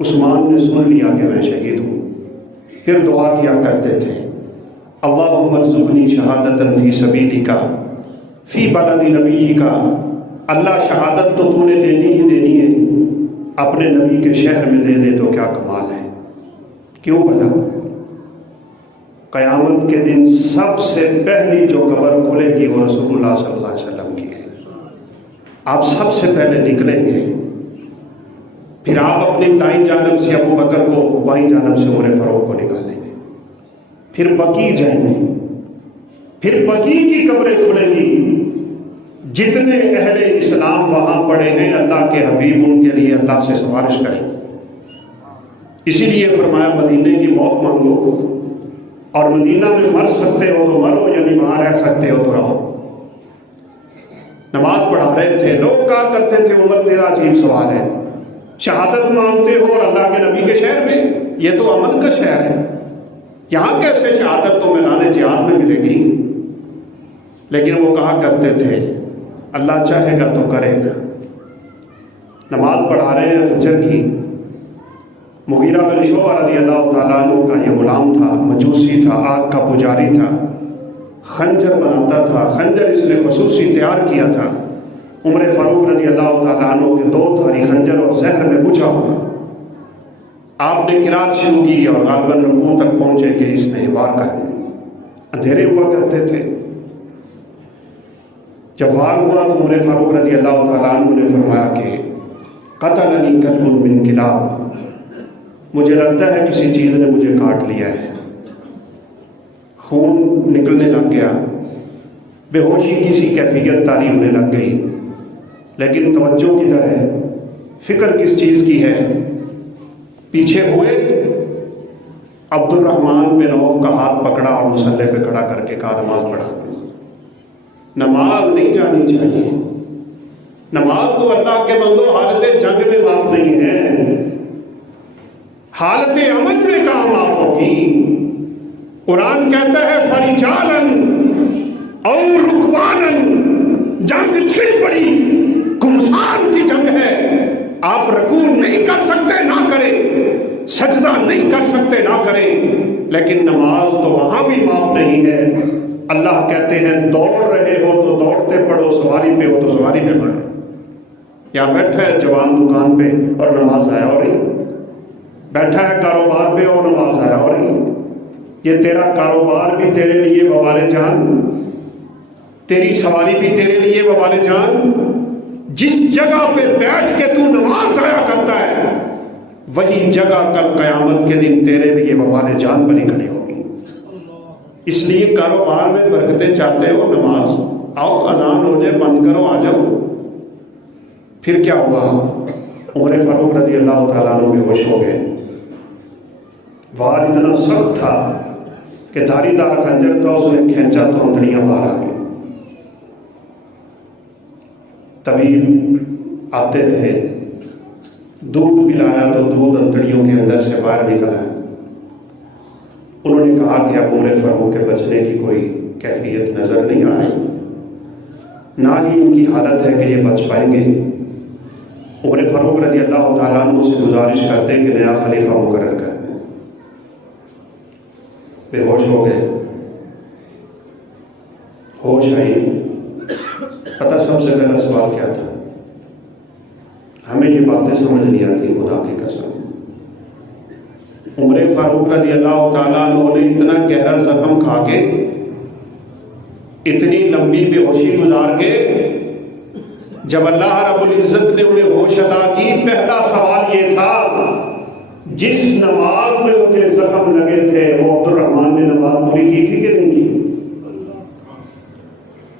عثمان نے سن لیا کہ میں شہید ہوں. پھر دعا کیا کرتے تھے، اللہم ارزقنی شہادتا فی سبیلک فی بلد نبیک. اللہ شہادت تو تو نے دینی ہی دینی ہے، اپنے نبی کے شہر میں دے دے تو کیا کمال ہے. کیوں بھلا؟ قیامت کے دن سب سے پہلی جو قبر کھلے گی وہ رسول اللہ صلی اللہ علیہ وسلم کی ہے. آپ سب سے پہلے نکلیں گے. پھر آپ اپنی دائیں جانب سے ابو بکر کو، بائیں جانب سے عمر فاروق کو نکالیں گے. پھر بقیع جائیں گے. پھر بقیع کی قبریں کھلیں گی. جتنے اہل اسلام وہاں پڑے ہیں اللہ کے حبیب ان کے لیے اللہ سے سفارش کریں گے. اسی لیے فرمایا مدینے کی موت مانگو. اور مدینہ میں مر سکتے ہو تو مرو، یعنی وہاں رہ سکتے ہو تو رہو۔ نماز پڑھا رہے تھے، لوگ کہا کرتے تھے عمر تیرا عجیب سوال ہے، شہادت مانگتے ہو اور اللہ کے نبی کے شہر میں، یہ تو امن کا شہر ہے، یہاں کیسے شہادت تو میدان جہاد میں ملے گی؟ لیکن وہ کہا کرتے تھے اللہ چاہے گا تو کرے گا۔ نماز پڑھا رہے ہیں فجر کی، مغیرہ بن شعبہ رضی اللہ تعالیٰ عنہ کا یہ غلام تھا، مجوسی تھا، آگ کا پجاری تھا، خنجر بناتا تھا، خنجر اس نے خصوصی تیار کیا تھا، عمر فاروق رضی اللہ تعالیٰ عنہ کے 2 دھاری خنجر اور زہر میں بجھا ہوا۔ آپ نے قرات شروع کی اور غالباً رکوع تک پہنچے کہ اس نے وار کر دیا، اندھیرے ہوا کرتے تھے۔ جب وار ہوا تو عمر فاروق رضی اللہ تعالیٰ عنہ نے فرمایا کہ قتلنی کلب من کلاب، مجھے لگتا ہے کسی چیز نے مجھے کاٹ لیا ہے، خون نکلنے لگ گیا، بے ہوشی کی سی کیفیت طاری ہونے لگ گئی، لیکن توجہ کدھر ہے، فکر کس چیز کی ہے؟ پیچھے ہوئے، عبد الرحمن بن عوف کا ہاتھ پکڑا اور مصلی پہ کھڑا کر کے کہا نماز پڑھا۔ نماز نہیں جانی چاہیے، نماز تو اللہ کے بندو حالت جنگ میں معاف نہیں ہے، حالت امن میں کہاں معاف ہوگی؟ قرآن کہتا ہے فرجالن اور رکبانن، جنگ چھڑ پڑی، گمسان کی جنگ ہے، آپ رکوع نہیں کر سکتے نہ کریں، سجدہ نہیں کر سکتے نہ کریں، لیکن نماز تو وہاں بھی معاف نہیں ہے۔ اللہ کہتے ہیں دوڑ رہے ہو تو دوڑتے پڑھو، سواری پہ ہو تو سواری پہ پڑھو۔ یا بیٹھا ہے جوان دکان پہ اور نماز ضائع ہو رہی، بیٹھا ہے کاروبار پہ اور نماز ضائع ہو رہی، یہ تیرا کاروبار بھی تیرے لیے وبال جان، تیری سواری بھی تیرے لیے وبال جان۔ جس جگہ پہ بیٹھ کے تو نماز ضائع کرتا ہے وہی جگہ کل قیامت کے دن تیرے لیے وبال جان بنی کھڑی ہوگی۔ اس لیے کاروبار میں برکتیں چاہتے ہو، نماز آؤ، اذان ہو جائے بند کرو، آ جاؤ۔ پھر کیا ہوا؟ عمر فاروق رضی اللہ تعالیٰ عنہ بے ہوش ہو گئے، وار اتنا سخت تھا کہ دھاری دار خنجر تھا، اس نے کھینچا تو ہنڈڑیاں باہر آ گئی۔ طبیب آتے رہے، دودھ پلایا تو دودھ ہنڈڑیوں کے اندر سے باہر نکل آیا۔ انہوں نے کہا کہ اب عمر فاروق کے بچنے کی کوئی کیفیت نظر نہیں آ رہی، نہ ہی ان کی حالت ہے کہ یہ بچ پائیں گے۔ عمر فاروق رضی اللہ تعالیٰ عنہ سے گزارش کرتے کہ نیا خلیفہ مقرر کر دیں۔ بے ہوش ہو گئے، ہوش آئی، پتہ سب سے پہلا سوال کیا تھا؟ ہمیں یہ باتیں سمجھ نہیں آتی، خدا کی قسم۔ عمر فاروق رضی اللہ تعالیٰ عنہ نے اتنا گہرا زخم کھا کے، اتنی لمبی بے ہوشی گزار کے، جب اللہ رب العزت نے انہیں ہوش عطا کی، پہلا سوال یہ تھا جس نماز میں مجھے زخم لگے تھے وہ عبد الرحمن نے نماز پوری کی تھی کہ نہیں کی؟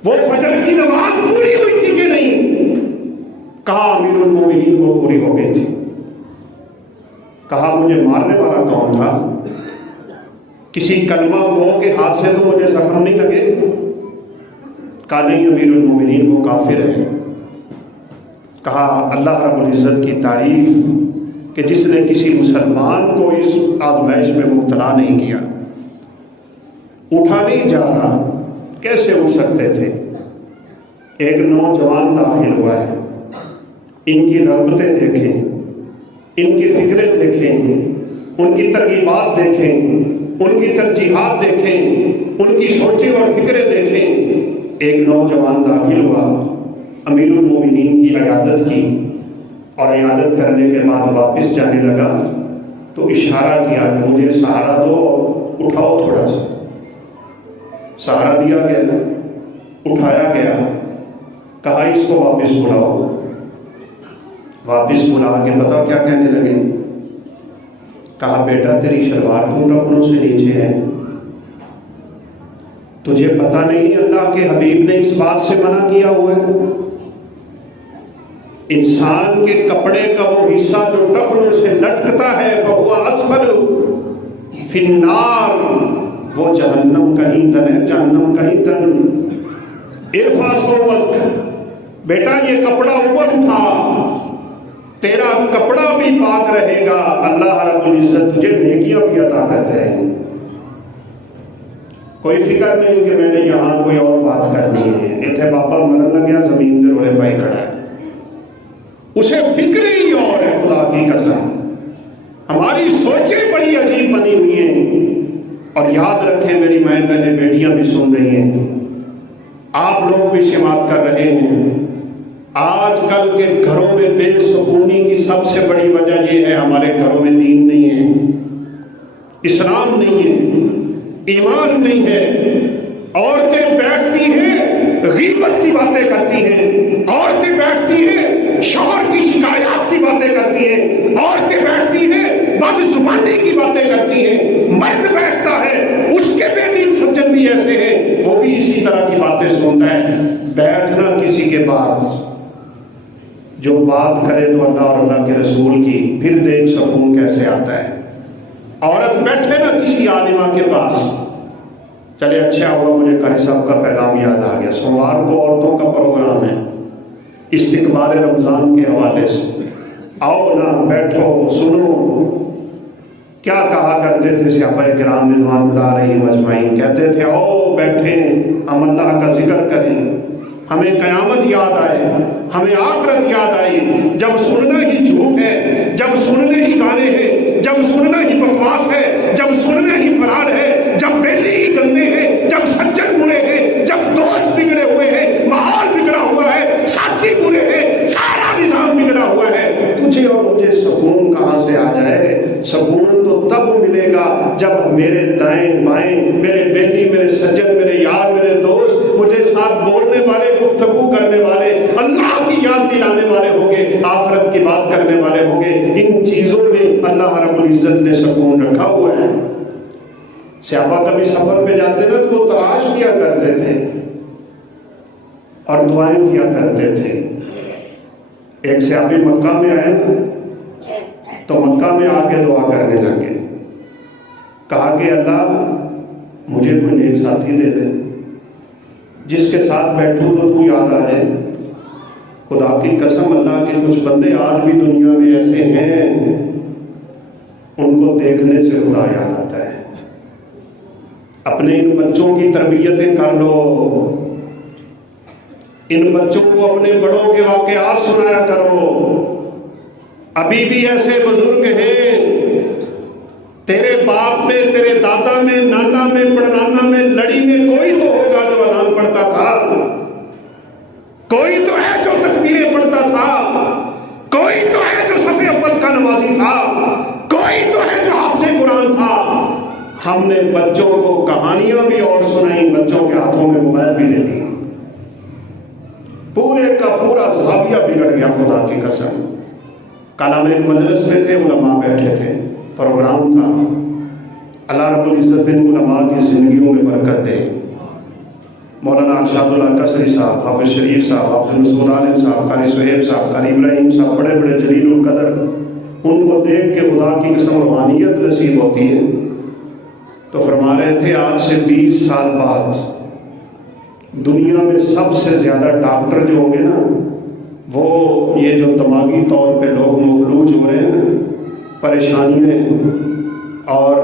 وہ فجر کی نماز پوری ہوئی تھی کہ نہیں؟ کہا امیر المومنین کو پوری ہو گئی تھی۔ کہا مجھے مارنے والا کون تھا؟ کسی کلمہ گو کے ہاتھ سے تو مجھے زخم نہیں لگے؟ کہا نہیں، امیر المومنین وہ کافر ہے۔ کہا اللہ رب العزت کی تعریف کہ جس نے کسی مسلمان کو اس آزمائش میں مبتلا نہیں کیا۔ اٹھا نہیں جا رہا، کیسے اٹھ سکتے تھے؟ ایک نوجوان داخل ہوا ہے، ان کی رغبتیں دیکھیں، ان کی فکریں دیکھیں، ان کی ترغیبات دیکھیں، ان کی ترجیحات دیکھیں، ان کی سوچیں اور فکریں دیکھیں۔ ایک نوجوان داخل ہوا، امیر المومنین کی عیادت کی، اور عیادت کرنے کے بعد واپس جانے لگا تو اشارہ کیا کہ مجھے سہارا دو، اٹھاؤ تھوڑا سا۔ سہارا دیا گیا، اٹھایا گیا، کہا اس کو واپس بلاؤ۔ واپس بلا کے پتا کیا کہنے لگے؟ کہا بیٹا تیری شلوار کیوں ٹخنوں سے نیچے ہے؟ تجھے پتہ نہیں اللہ کے حبیب نے اس بات سے منع کیا ہوا ہے؟ انسان کے کپڑے کا وہ حصہ جو ٹخنوں سے لٹکتا ہے فَهُوَ أَسْفَلُ فِي النَّارِ، وہ جہنم کا ایندھن ہے، جہنم کا ایندھن۔ ارفع ثوبک، بیٹا یہ کپڑا اوپر اٹھا، تیرا کپڑا بھی پاک رہے گا، اللہ رب العزت تجھے نیکیاں بھی عطا کرتے رہیں گے۔ کوئی فکر نہیں کہ میں نے یہاں کوئی اور بات کرنی ہے، اتنے بابا مرن لگیا زمین کے روڑے پائی کھڑا ہے، اسے فکر ہی اور ہے۔ خدا کی قسم ہماری سوچیں بڑی عجیب بنی ہوئی ہیں۔ اور یاد رکھیں میری مائیں بہنیں بیٹیاں بھی سن رہی ہیں، آپ لوگ بھی سماعت کر رہے ہیں، آج کل کے گھروں میں بے سکونی کی سب سے بڑی وجہ یہ ہے ہمارے گھروں میں دین نہیں ہے، اسلام نہیں ہے، ایمان نہیں ہے۔ عورتیں بیٹھتی ہیں غیبت کی باتیں کرتی ہیں، عورتیں بیٹھتی ہیں شوہر کی شکایات کی باتیں کرتی ہیں، عورتیں بیٹھتی ہیں بد زبانی کی باتیں کرتی ہیں، مرد بیٹھتا ہے اس کے بے دین سجن بھی ایسے ہیں وہ بھی اسی طرح کی باتیں سنتا ہے۔ بیٹھنا کسی کے بعد جو بات کرے تو اللہ اور اللہ کے رسول کی، پھر دیکھ سکون کیسے آتا ہے۔ عورت بیٹھے نا کسی عالمہ کے پاس، چلے اچھا ہوا مجھے قاری صاحب کا پیغام یاد آ گیا، سوموار کو عورتوں کا پروگرام ہے استقبال رمضان کے حوالے سے، آؤ نا بیٹھو سنو۔ کیا کہا کرتے تھے صحابہ کرام رضوان اللہ علیہم اجمعین؟ کہتے تھے آؤ بیٹھیں ہم اللہ کا ذکر کریں، ہمیں قیامت یاد آئے، ہمیں آخرت یاد آئی۔ جب سننا ہی جھوٹ ہے، جب سننے ہی گانے ہیں، جب سننا ہی بکواس ہے، جب سننا ہی فرار ہے، جب بیلی ہی گندے ہیں، جب سجن برے ہیں، جب دوست بگڑے ہوئے ہیں، ماحول بگڑا ہوا ہے، ساتھی برے ہیں، سارا نظام بگڑا ہوا ہے، تجھے اور مجھے سکون کہاں سے آ جائے؟ سکون تو تب ملے گا جب میرے دائیں بائیں، میرے بیلی، میرے سجن، میرے یار، میرے دوست، مجھے ساتھ بولنے والے، گفتگو کرنے والے، اللہ کی یاد دلانے والے ہوں گے، آخرت کی بات کرنے والے ہوں گے۔ ان چیزوں میں اللہ رب العزت نے سکون رکھا ہوا ہے۔ صحابہ کبھی سفر پہ جاتے نا تو وہ تلاش کیا کرتے تھے اور دعائیں کیا کرتے تھے۔ ایک صحابی مکہ میں آئے نا تو مکہ میں آ کے دعا کرنے لگے، کہا کہ اللہ مجھے کوئی نیک ساتھی دے دے جس کے ساتھ بیٹھوں تو تو یاد آ جائے۔ خدا کی قسم اللہ کے کچھ بندے آج بھی دنیا میں ایسے ہیں، ان کو دیکھنے سے خدا یاد آتا ہے۔ اپنے ان بچوں کی تربیتیں کر لو، ان بچوں کو اپنے بڑوں کے واقعات سنایا کرو۔ ابھی بھی ایسے بزرگ ہیں، تیرے باپ میں، تیرے دادا میں، نانا میں، پڑنانا میں، لڑی میں کوئی تو ہوگا جو اذان پڑھتا تھا، کوئی تو ہے جو تکبیریں پڑھتا تھا، کوئی تو ہے جو صف اول کا نمازی تھا، کوئی تو ہے جو حافظ قرآن تھا۔ ہم نے بچوں کو کہانیاں بھی اور سنائیں، بچوں کے ہاتھوں میں موبائل بھی دے دی، پورے کا پورا زاویہ بگڑ گیا خدا کی قسم۔ کل ہم ایک مجلس میں تھے، علماء بیٹھے تھے، پروگرام تھا، اللہ رب العزت ان علماء کی زندگیوں میں برکت دے۔ مولانا ارشاد اللہ قصری صاحب، حافظ شریف صاحب، حافظ مسعود عالم صاحب، قاری سہیب صاحب، قاری ابراہیم صاحب، بڑے بڑے جلیل القدر، ان کو دیکھ کے خدا کی قسم روحانیت نصیب ہوتی ہے۔ تو فرما رہے تھے آج سے 20 سال بعد دنیا میں سب سے زیادہ ڈاکٹر جو ہوں گے نا، وہ یہ جو دماغی طور پہ لوگ مفلوج ہو رہے ہیں، پریشانیاں اور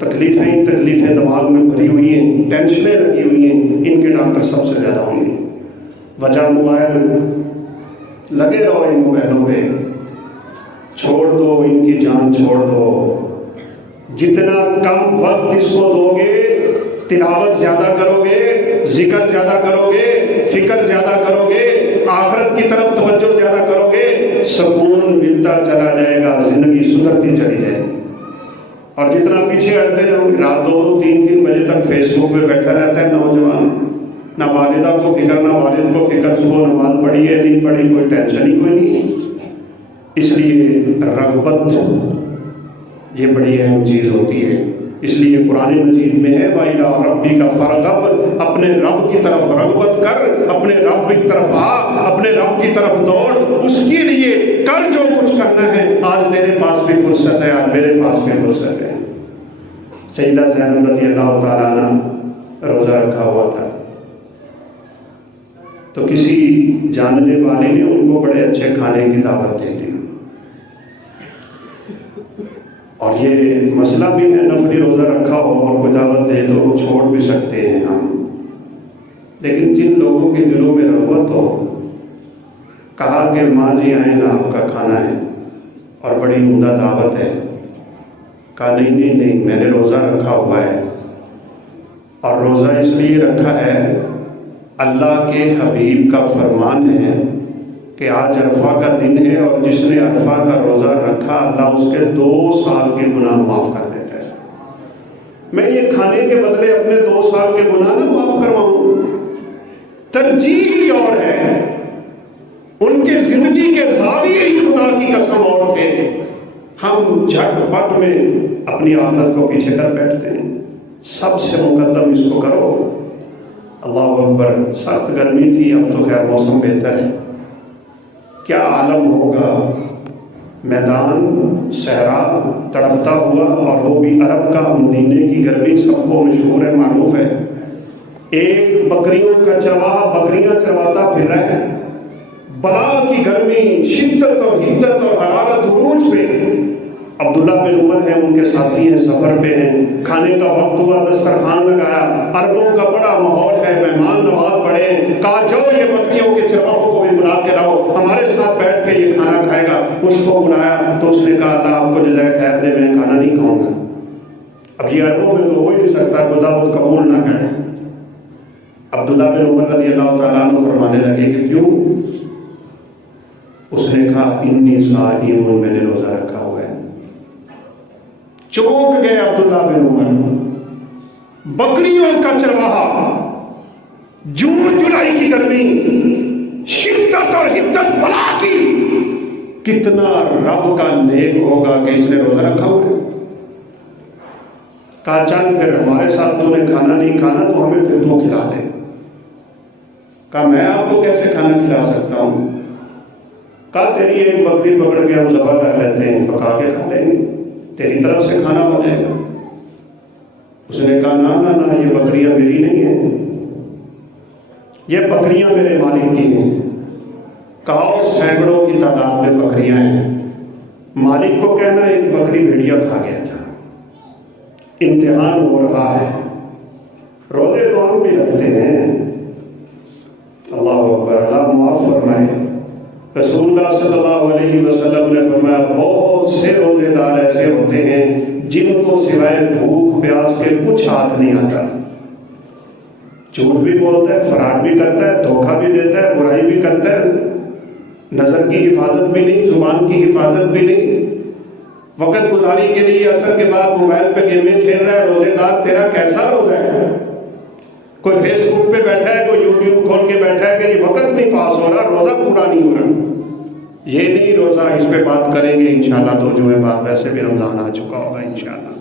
تکلیفیں دماغ میں بھری ہوئی ہیں، ٹینشنیں لگی ہوئی ہیں، ان کے ڈاکٹر سب سے زیادہ ہوں گے۔ وجہ موبائل، لگے رہو ان موبائلوں پہ، چھوڑ دو ان کی جان چھوڑ دو۔ جتنا کم وقت اس کو دو گے، تلاوت زیادہ کرو گے، ذکر زیادہ کرو گے، فکر زیادہ کرو گے، آخرت کی طرف توجہ زیادہ کرو گے، سکون ملتا چلا جائے گا، زندگی سدھرتی چلی جائے گی۔ اور جتنا پیچھے ہٹتے رہو، رات 2-2 3-3 بجے تک فیس بک پہ بیٹھا رہتا ہے نوجوان، نہ والدہ کو فکر، نہ والد کو فکر، صبح نماز پڑھی ہے نہیں پڑھی کوئی ٹینشن ہی کوئی نہیں۔ اس لیے رغبت یہ بڑی اہم چیز ہوتی ہے۔ اس لیے قرآن مجید میں ہے وَإِلَىٰ رَبِّكَ فَارْغَب، اپنے رب کی طرف رغبت کر، اپنے رب کی طرف آ، اپنے رب کی طرف دوڑ، اس کے لیے کر جو کچھ کرنا ہے۔ آج تیرے پاس بھی فرصت ہے، آج میرے پاس بھی فرصت ہے۔ سیدہ زینب رضی اللہ تعالیٰ عنہ روزہ رکھا ہوا تھا، تو کسی جاننے والے نے ان کو بڑے اچھے کھانے کی دعوت دے دی، اور یہ مسئلہ بھی ہے نفلی روزہ رکھا ہو اور کوئی دعوت دے تو چھوڑ بھی سکتے ہیں ہم، لیکن جن لوگوں کے دلوں میں رغبت ہو، کہا کہ ماں جی آئیں نا، آپ کا کھانا ہے اور بڑی عمدہ دعوت ہے، کہا نہیں میں نے روزہ رکھا ہوا ہے، اور روزہ اس لیے رکھا ہے، اللہ کے حبیب کا فرمان ہے کہ آج عرفہ کا دن ہے اور جس نے عرفہ کا روزہ رکھا اللہ اس کے 2 سال کے گناہ معاف کر دیتا ہے۔ میں یہ کھانے کے بدلے اپنے 2 سال کے گناہ نہ معاف کرواؤں؟ ترجیح ہی اور ہے، ان کے زندگی کے زاویے ہی خدا کی قسم اور تھے، ہم جھٹ پٹ میں اپنی آخرت کو پیچھے کر بیٹھتے ہیں۔ سب سے مقدم اس کو کرو۔ اللہ اکبر، سخت گرمی تھی، اب تو خیر موسم بہتر ہے، کیا عالم ہوگا، میدان صحرا تڑپتا ہوا، اور وہ بھی عرب کا مدینے کی گرمی سب کو مشہور ہے، معروف ہے۔ ایک بکریوں کا چرواہا بکریاں چرواتا پھر رہا ہے، بلا کی گرمی، شدت اور حدت اور حرارت عروج پہ۔ عبداللہ بن عمر ہیں، ان کے ساتھی ہیں، سفر پہ ہیں، کھانے کا وقت ہوا، دسترخوان لگایا، عربوں کا بڑا ماحول ہے، مہمان نواز بڑے ہیں، کہا جاؤ یہ بکریوں کے چرواہوں کو بھی بلا کے لاؤ، ہمارے ساتھ بیٹھ کے یہ کھانا کھائے گا۔ اس کو بلایا تو اس نے کہا اللہ آپ کو جزائے خیر دے، میں کھانا نہیں کھاؤں گا۔ اب یہ عربوں میں تو ہو ہی نہیں سکتا کہ دعوت قبول نہ کریں۔ عبداللہ بن عمر رضی اللہ تعالیٰ عنہ فرمانے لگے کہ کیوں؟ اس نے کہا انی صائم، میں نے روزہ رکھا ہوا ہے۔ چونک گئے عبداللہ بن عمر، بکریوں کا چرواہا، جون جولائی کی گرمی، شدت اور حدت بلا کی، کتنا رب کا نیک ہوگا کہ اس نے روزہ رکھا ہوا ہے۔ کہا چل پھر ہمارے ساتھ تو نے کھانا نہیں کھانا تو ہمیں پھر تو کھلا دے۔ کہا میں آپ کو کیسے کھانا کھلا سکتا ہوں؟ کہا تیری ایک بکری پکڑ کے ہم ذبح کر لیتے ہیں، پکا کے کھا لیں گے، تیری طرف سے کھانا بنے گا۔ اس نے کہا نہ یہ بکریاں میری نہیں ہیں، یہ بکریاں میرے مالک کی ہیں۔ کہا سینکڑوں کی تعداد میں بکریاں ہیں، مالک کو کہنا ایک بکری بھیڑیا کھا گیا تھا، امتحان ہو رہا ہے۔ روزے تو ہم بھی رکھتے ہیں، اللہ اکبر، اللہ معاف فرمائے۔ رسول اللہ صلی اللہ علیہ وسلم نے فرمایا بہت سے روزے دار ایسے ہوتے ہیں جن کو سوائے بھوک پیاس کے کچھ ہاتھ نہیں آتا، جھوٹ بھی بولتا ہے، فراڈ بھی کرتا ہے، دھوکہ بھی دیتا ہے، برائی بھی کرتا ہے، نظر کی حفاظت بھی نہیں، زبان کی حفاظت بھی نہیں، وقت گزاری کے لیے عصر کے بعد موبائل پہ گیمیں کھیل رہا ہے۔ روزے دار تیرا کیسا روزہ ہے؟ کوئی فیس بک پہ بیٹھا ہے، کوئی یوٹیوب کھول کے بیٹھا ہے کہ یہ وقت نہیں پاس ہو رہا، روزہ پورا نہیں ہو رہا۔ یہ نہیں روزہ، اس پہ بات کریں گے انشاءاللہ 2 جمعے بعد، ویسے بھی رمضان آ چکا ہوگا انشاءاللہ،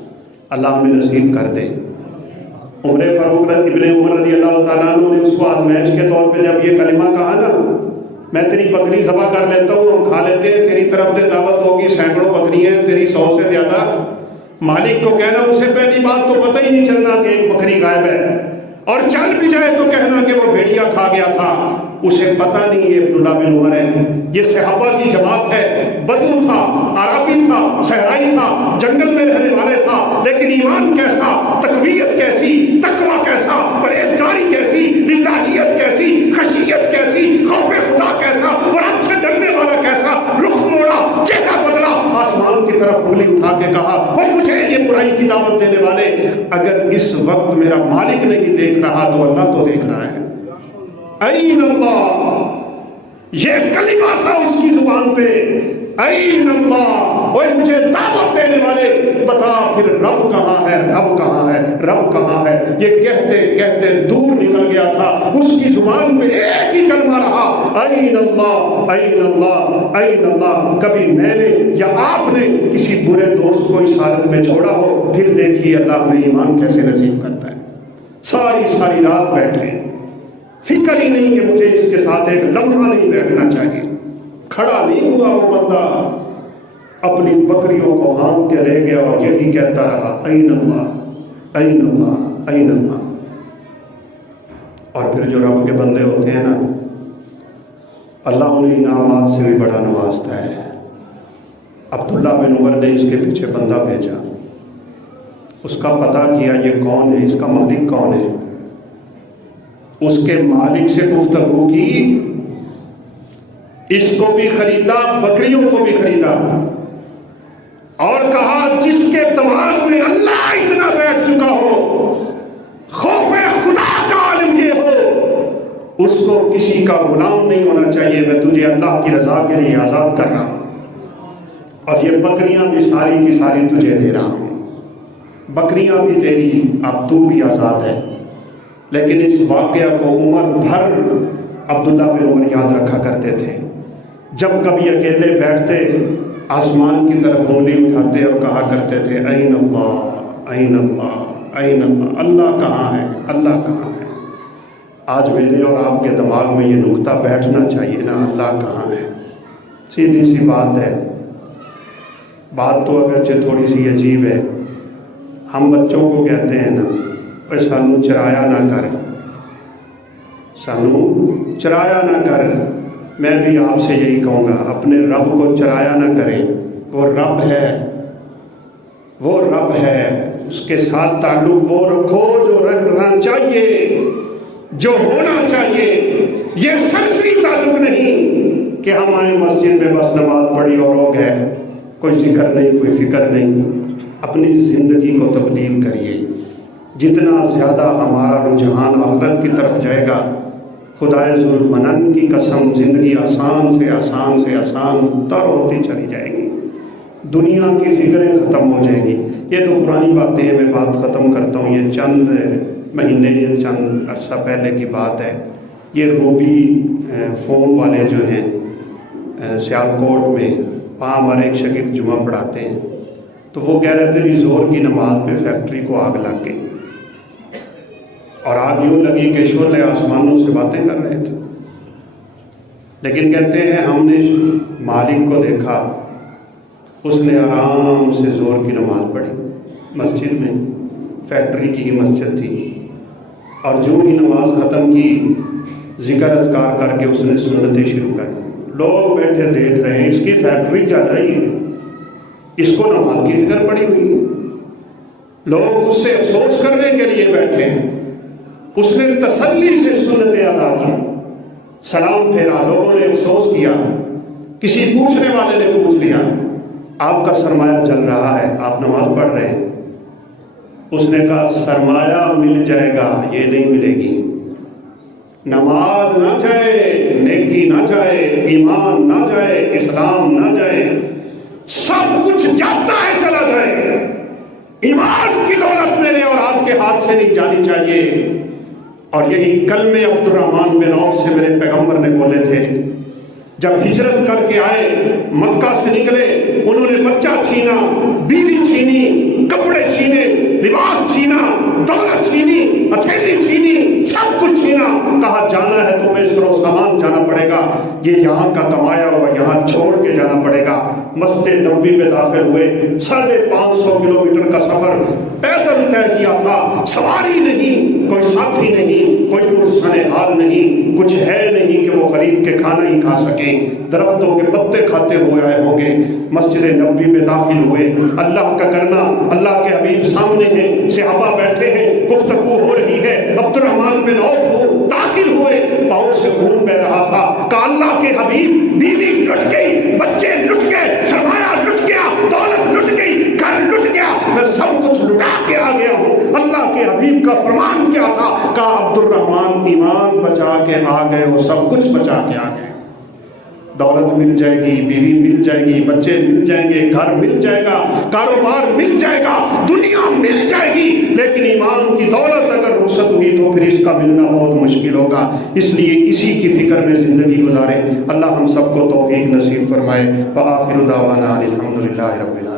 اللہ ہمیں نصیب کر دے۔ عمر فاروق ابن عمر رضی اللہ تعالیٰ عنہ نے اس کو آزمائش کے طور پہ جب یہ کلمہ کہا نا، میں تیری بکری ذبح کر لیتا ہوں، ہم کھا لیتے ہیں، تیری طرف سے دعوت ہوگی، سینکڑوں بکریاں ہیں، تیری 100 سے زیادہ، مالک کو کہنا اسے پہلی بات تو پتہ ہی نہیں چلنا کہ ایک بکری غائب ہے، اور چل بھی جائے تو کہنا کہ وہ بھیڑیا کھا گیا تھا، اسے پتہ نہیں یہ عبداللہ بن عمر ہے، یہ صحابہ کی جماعت ہے، بدو تھا، عربی تھا، صحرائی تھا، جنگل میں رہنے والے تھا، لیکن ایمان کیسا، تقویت کیسی، تقوی کیسا، پرہیزگاری کیسی، للہیت کیسی، خشیت کیسی، خوف خدا کیسا، اور رب سے ڈرنے والا کیسا، رخ موڑا، چہرہ بدلا، آسمان کی طرف انگلی اٹھا کے کہا وہ مجھے یہ برائی کی دعوت دینے والے، اگر اس وقت میرا مالک نہیں دیکھ رہا تو اللہ تو دیکھ رہا ہے۔ این اللہ، یہ کلمہ تھا اس کی زبان پہ، این اللہ، اوے مجھے دعوت دینے والے بتا پھر رب کہاں ہے، رب کہاں ہے، رب کہاں ہے۔ یہ کہتے کہتے دور نکل گیا تھا، اس کی زبان پہ ایک ہی کلمہ رہا، این اللہ، این اللہ، این اللہ۔ کبھی میں نے یا آپ نے کسی برے دوست کو اشارت میں چھوڑا ہو، پھر دیکھیے اللہ ہمیں ایمان کیسے نصیب کرتا ہے۔ ساری رات بیٹھے، فکر ہی نہیں کہ مجھے اس کے ساتھ ایک لمحہ نہیں بیٹھنا چاہیے، کھڑا نہیں ہوا وہ بندہ، اپنی بکریوں کو ہانک کے لے گیا اور یہی کہتا رہا این اللہ، این اللہ این اللہ۔ اور پھر جو رب کے بندے ہوتے ہیں نا، اللہ انہیں انعامات سے بھی بڑا نوازتا ہے۔ عبداللہ بن عمر نے اس کے پیچھے بندہ بھیجا، اس کا پتہ کیا یہ کون ہے، اس کا مالک کون ہے، اس کے مالک سے گفتگو کی، اس کو بھی خریدا، بکریوں کو بھی خریدا، اور کہا جس کے دماغ میں اللہ اتنا بیٹھ چکا ہو، خوف خدا کا عالم یہ ہو، اس کو کسی کا غلام نہیں ہونا چاہیے، میں تجھے اللہ کی رضا کے لیے آزاد کر رہا ہوں، اور یہ بکریاں بھی ساری کی ساری تجھے دے رہا ہوں، بکریاں بھی تیری، اب تو بھی آزاد ہے۔ لیکن اس واقعہ کو عمر بھر عبداللہ بن عمر یاد رکھا کرتے تھے۔ جب کبھی اکیلے بیٹھتے آسمان کی طرف انگلی اٹھاتے اور کہا کرتے تھے این اللہ این اللہ این اللہ، اللہ کہاں ہے، اللہ کہاں ہے۔ آج میرے اور آپ کے دماغ میں یہ نقطہ بیٹھنا چاہیے نا، اللہ کہاں ہے۔ سیدھی سی بات ہے، بات تو اگرچہ تھوڑی سی عجیب ہے، ہم بچوں کو کہتے ہیں نا اے سانو چرایا نہ کر، سانو چرایا نہ کر۔ میں بھی آپ سے یہی کہوں گا، اپنے رب کو چرایا نہ کریں، وہ رب ہے، وہ رب ہے، اس کے ساتھ تعلق وہ رکھو جو رکھنا چاہیے، جو ہونا چاہیے۔ یہ سرسری تعلق نہیں کہ ہم آئے مسجد میں بس نماز پڑھی اور ہو گئے، کوئی ذکر نہیں، کوئی فکر نہیں۔ اپنی زندگی کو تبدیل کریے، جتنا زیادہ ہمارا رجحان آخرت کی طرف جائے گا، خدائے ذوالمنن کی قسم زندگی آسان سے آسان سے آسان تر ہوتی چلی جائے گی، دنیا کی فکریں ختم ہو جائیں گی۔ یہ تو پرانی باتیں ہیں، میں بات ختم کرتا ہوں، یہ چند مہینے یا چند عرصہ پہلے کی بات ہے۔ یہ روبی فوم والے جو ہیں سیالکوٹ میں، وہاں ہمارے ایک شاگرد جمعہ پڑھاتے ہیں، تو وہ کہہ رہے تھے زور کی نماز پہ فیکٹری کو آگ لگ گئی، اور آگ یوں لگی کہ شعلے آسمانوں سے باتیں کر رہے تھے، لیکن کہتے ہیں ہم نے مالک کو دیکھا، اس نے آرام سے زور کی نماز پڑھی مسجد میں، فیکٹری کی ہی مسجد تھی، اور جو ہی نماز ختم کی ذکر اذکار کر کے اس نے سنتیں شروع کر دی۔ لوگ بیٹھے دیکھ رہے ہیں، اس کی فیکٹری چل رہی ہے، اس کو نماز کی فکر پڑی ہوئی ہے، لوگ اس سے افسوس کرنے کے لیے بیٹھے ہیں، اس نے تسلی سے سنتیں ادا کی، سلام پھیرا، لوگوں نے افسوس کیا، کسی پوچھنے والے نے پوچھ لیا آپ کا سرمایہ چل رہا ہے، آپ نماز پڑھ رہے ہیں؟ اس نے کہا سرمایہ مل جائے گا، یہ نہیں ملے گی، نماز نہ جائے، نیکی نہ جائے، ایمان نہ جائے، اسلام نہ جائے، سب کچھ جاتا ہے چلا جائے، ایمان کی دولت میرے اور آپ کے ہاتھ سے نہیں جانی چاہیے۔ اور یہی کلمے عبد الرحمن بن عوف سے میرے پیغمبر نے بولے تھے، جب ہجرت کر کے آئے، مکہ سے نکلے، انہوں نے بچہ چھینا، بیوی چھینی، کپڑے چھینے، لباس چھینا، دولت چھینی، ہتھیلی چھینی، سب کچھ چھینا، کہا جانا ہے تو بے شر و سامان جانا پڑے گا، یہ یہاں کا کمایا ہوا یہاں چھوڑ کے جانا پڑے گا۔ مسجد نبوی میں داخل ہوئے، 550 کلومیٹر کا سفر پیدل طے کیا تھا، سواری نہیں، کوئی ساتھی نہیں، کوئی پرسن حال نہیں، کچھ ہے نہیں کہ وہ خرید کے کھانا ہی کھا سکیں، درختوں کے پتے کھاتے ہوئے آئے ہوں گے۔ مسجد نبوی میں داخل ہوئے، اللہ کا کرنا، اللہ کے حبیب سامنے ہیں، صحابہ بیٹھے ہیں، گفتگو ہو رہی ہے، عبد الرحمن بن عوف داخل ہوئے، پاؤں سے خون بہ رہا تھا، کہ اللہ کے حبیب بیوی لٹ گئی، بچے لٹ گئے، سرمایہ لٹ گیا، دولت لٹ گئی، گھر لٹ گیا، میں سب کچھ لٹا کے آ گیا ہوں۔ اللہ کے حبیب کا فرمان کیا تھا؟ کہا عبد الرحمن ایمان بچا کے آ گئے ہو، سب کچھ بچا کے آ گئے، دولت مل جائے گی، بیوی مل جائے گی، بچے مل جائیں گے، گھر مل جائے گا، کاروبار مل جائے گا، دنیا مل جائے گی، لیکن ایمان کی دولت اگر رخصت ہوئی تو پھر اس کا ملنا بہت مشکل ہوگا۔ اس لیے اسی کی فکر میں زندگی گزاریں۔ اللہ ہم سب کو توفیق نصیب فرمائے۔ وآخر دعوانا الحمدللہ رب العالمین۔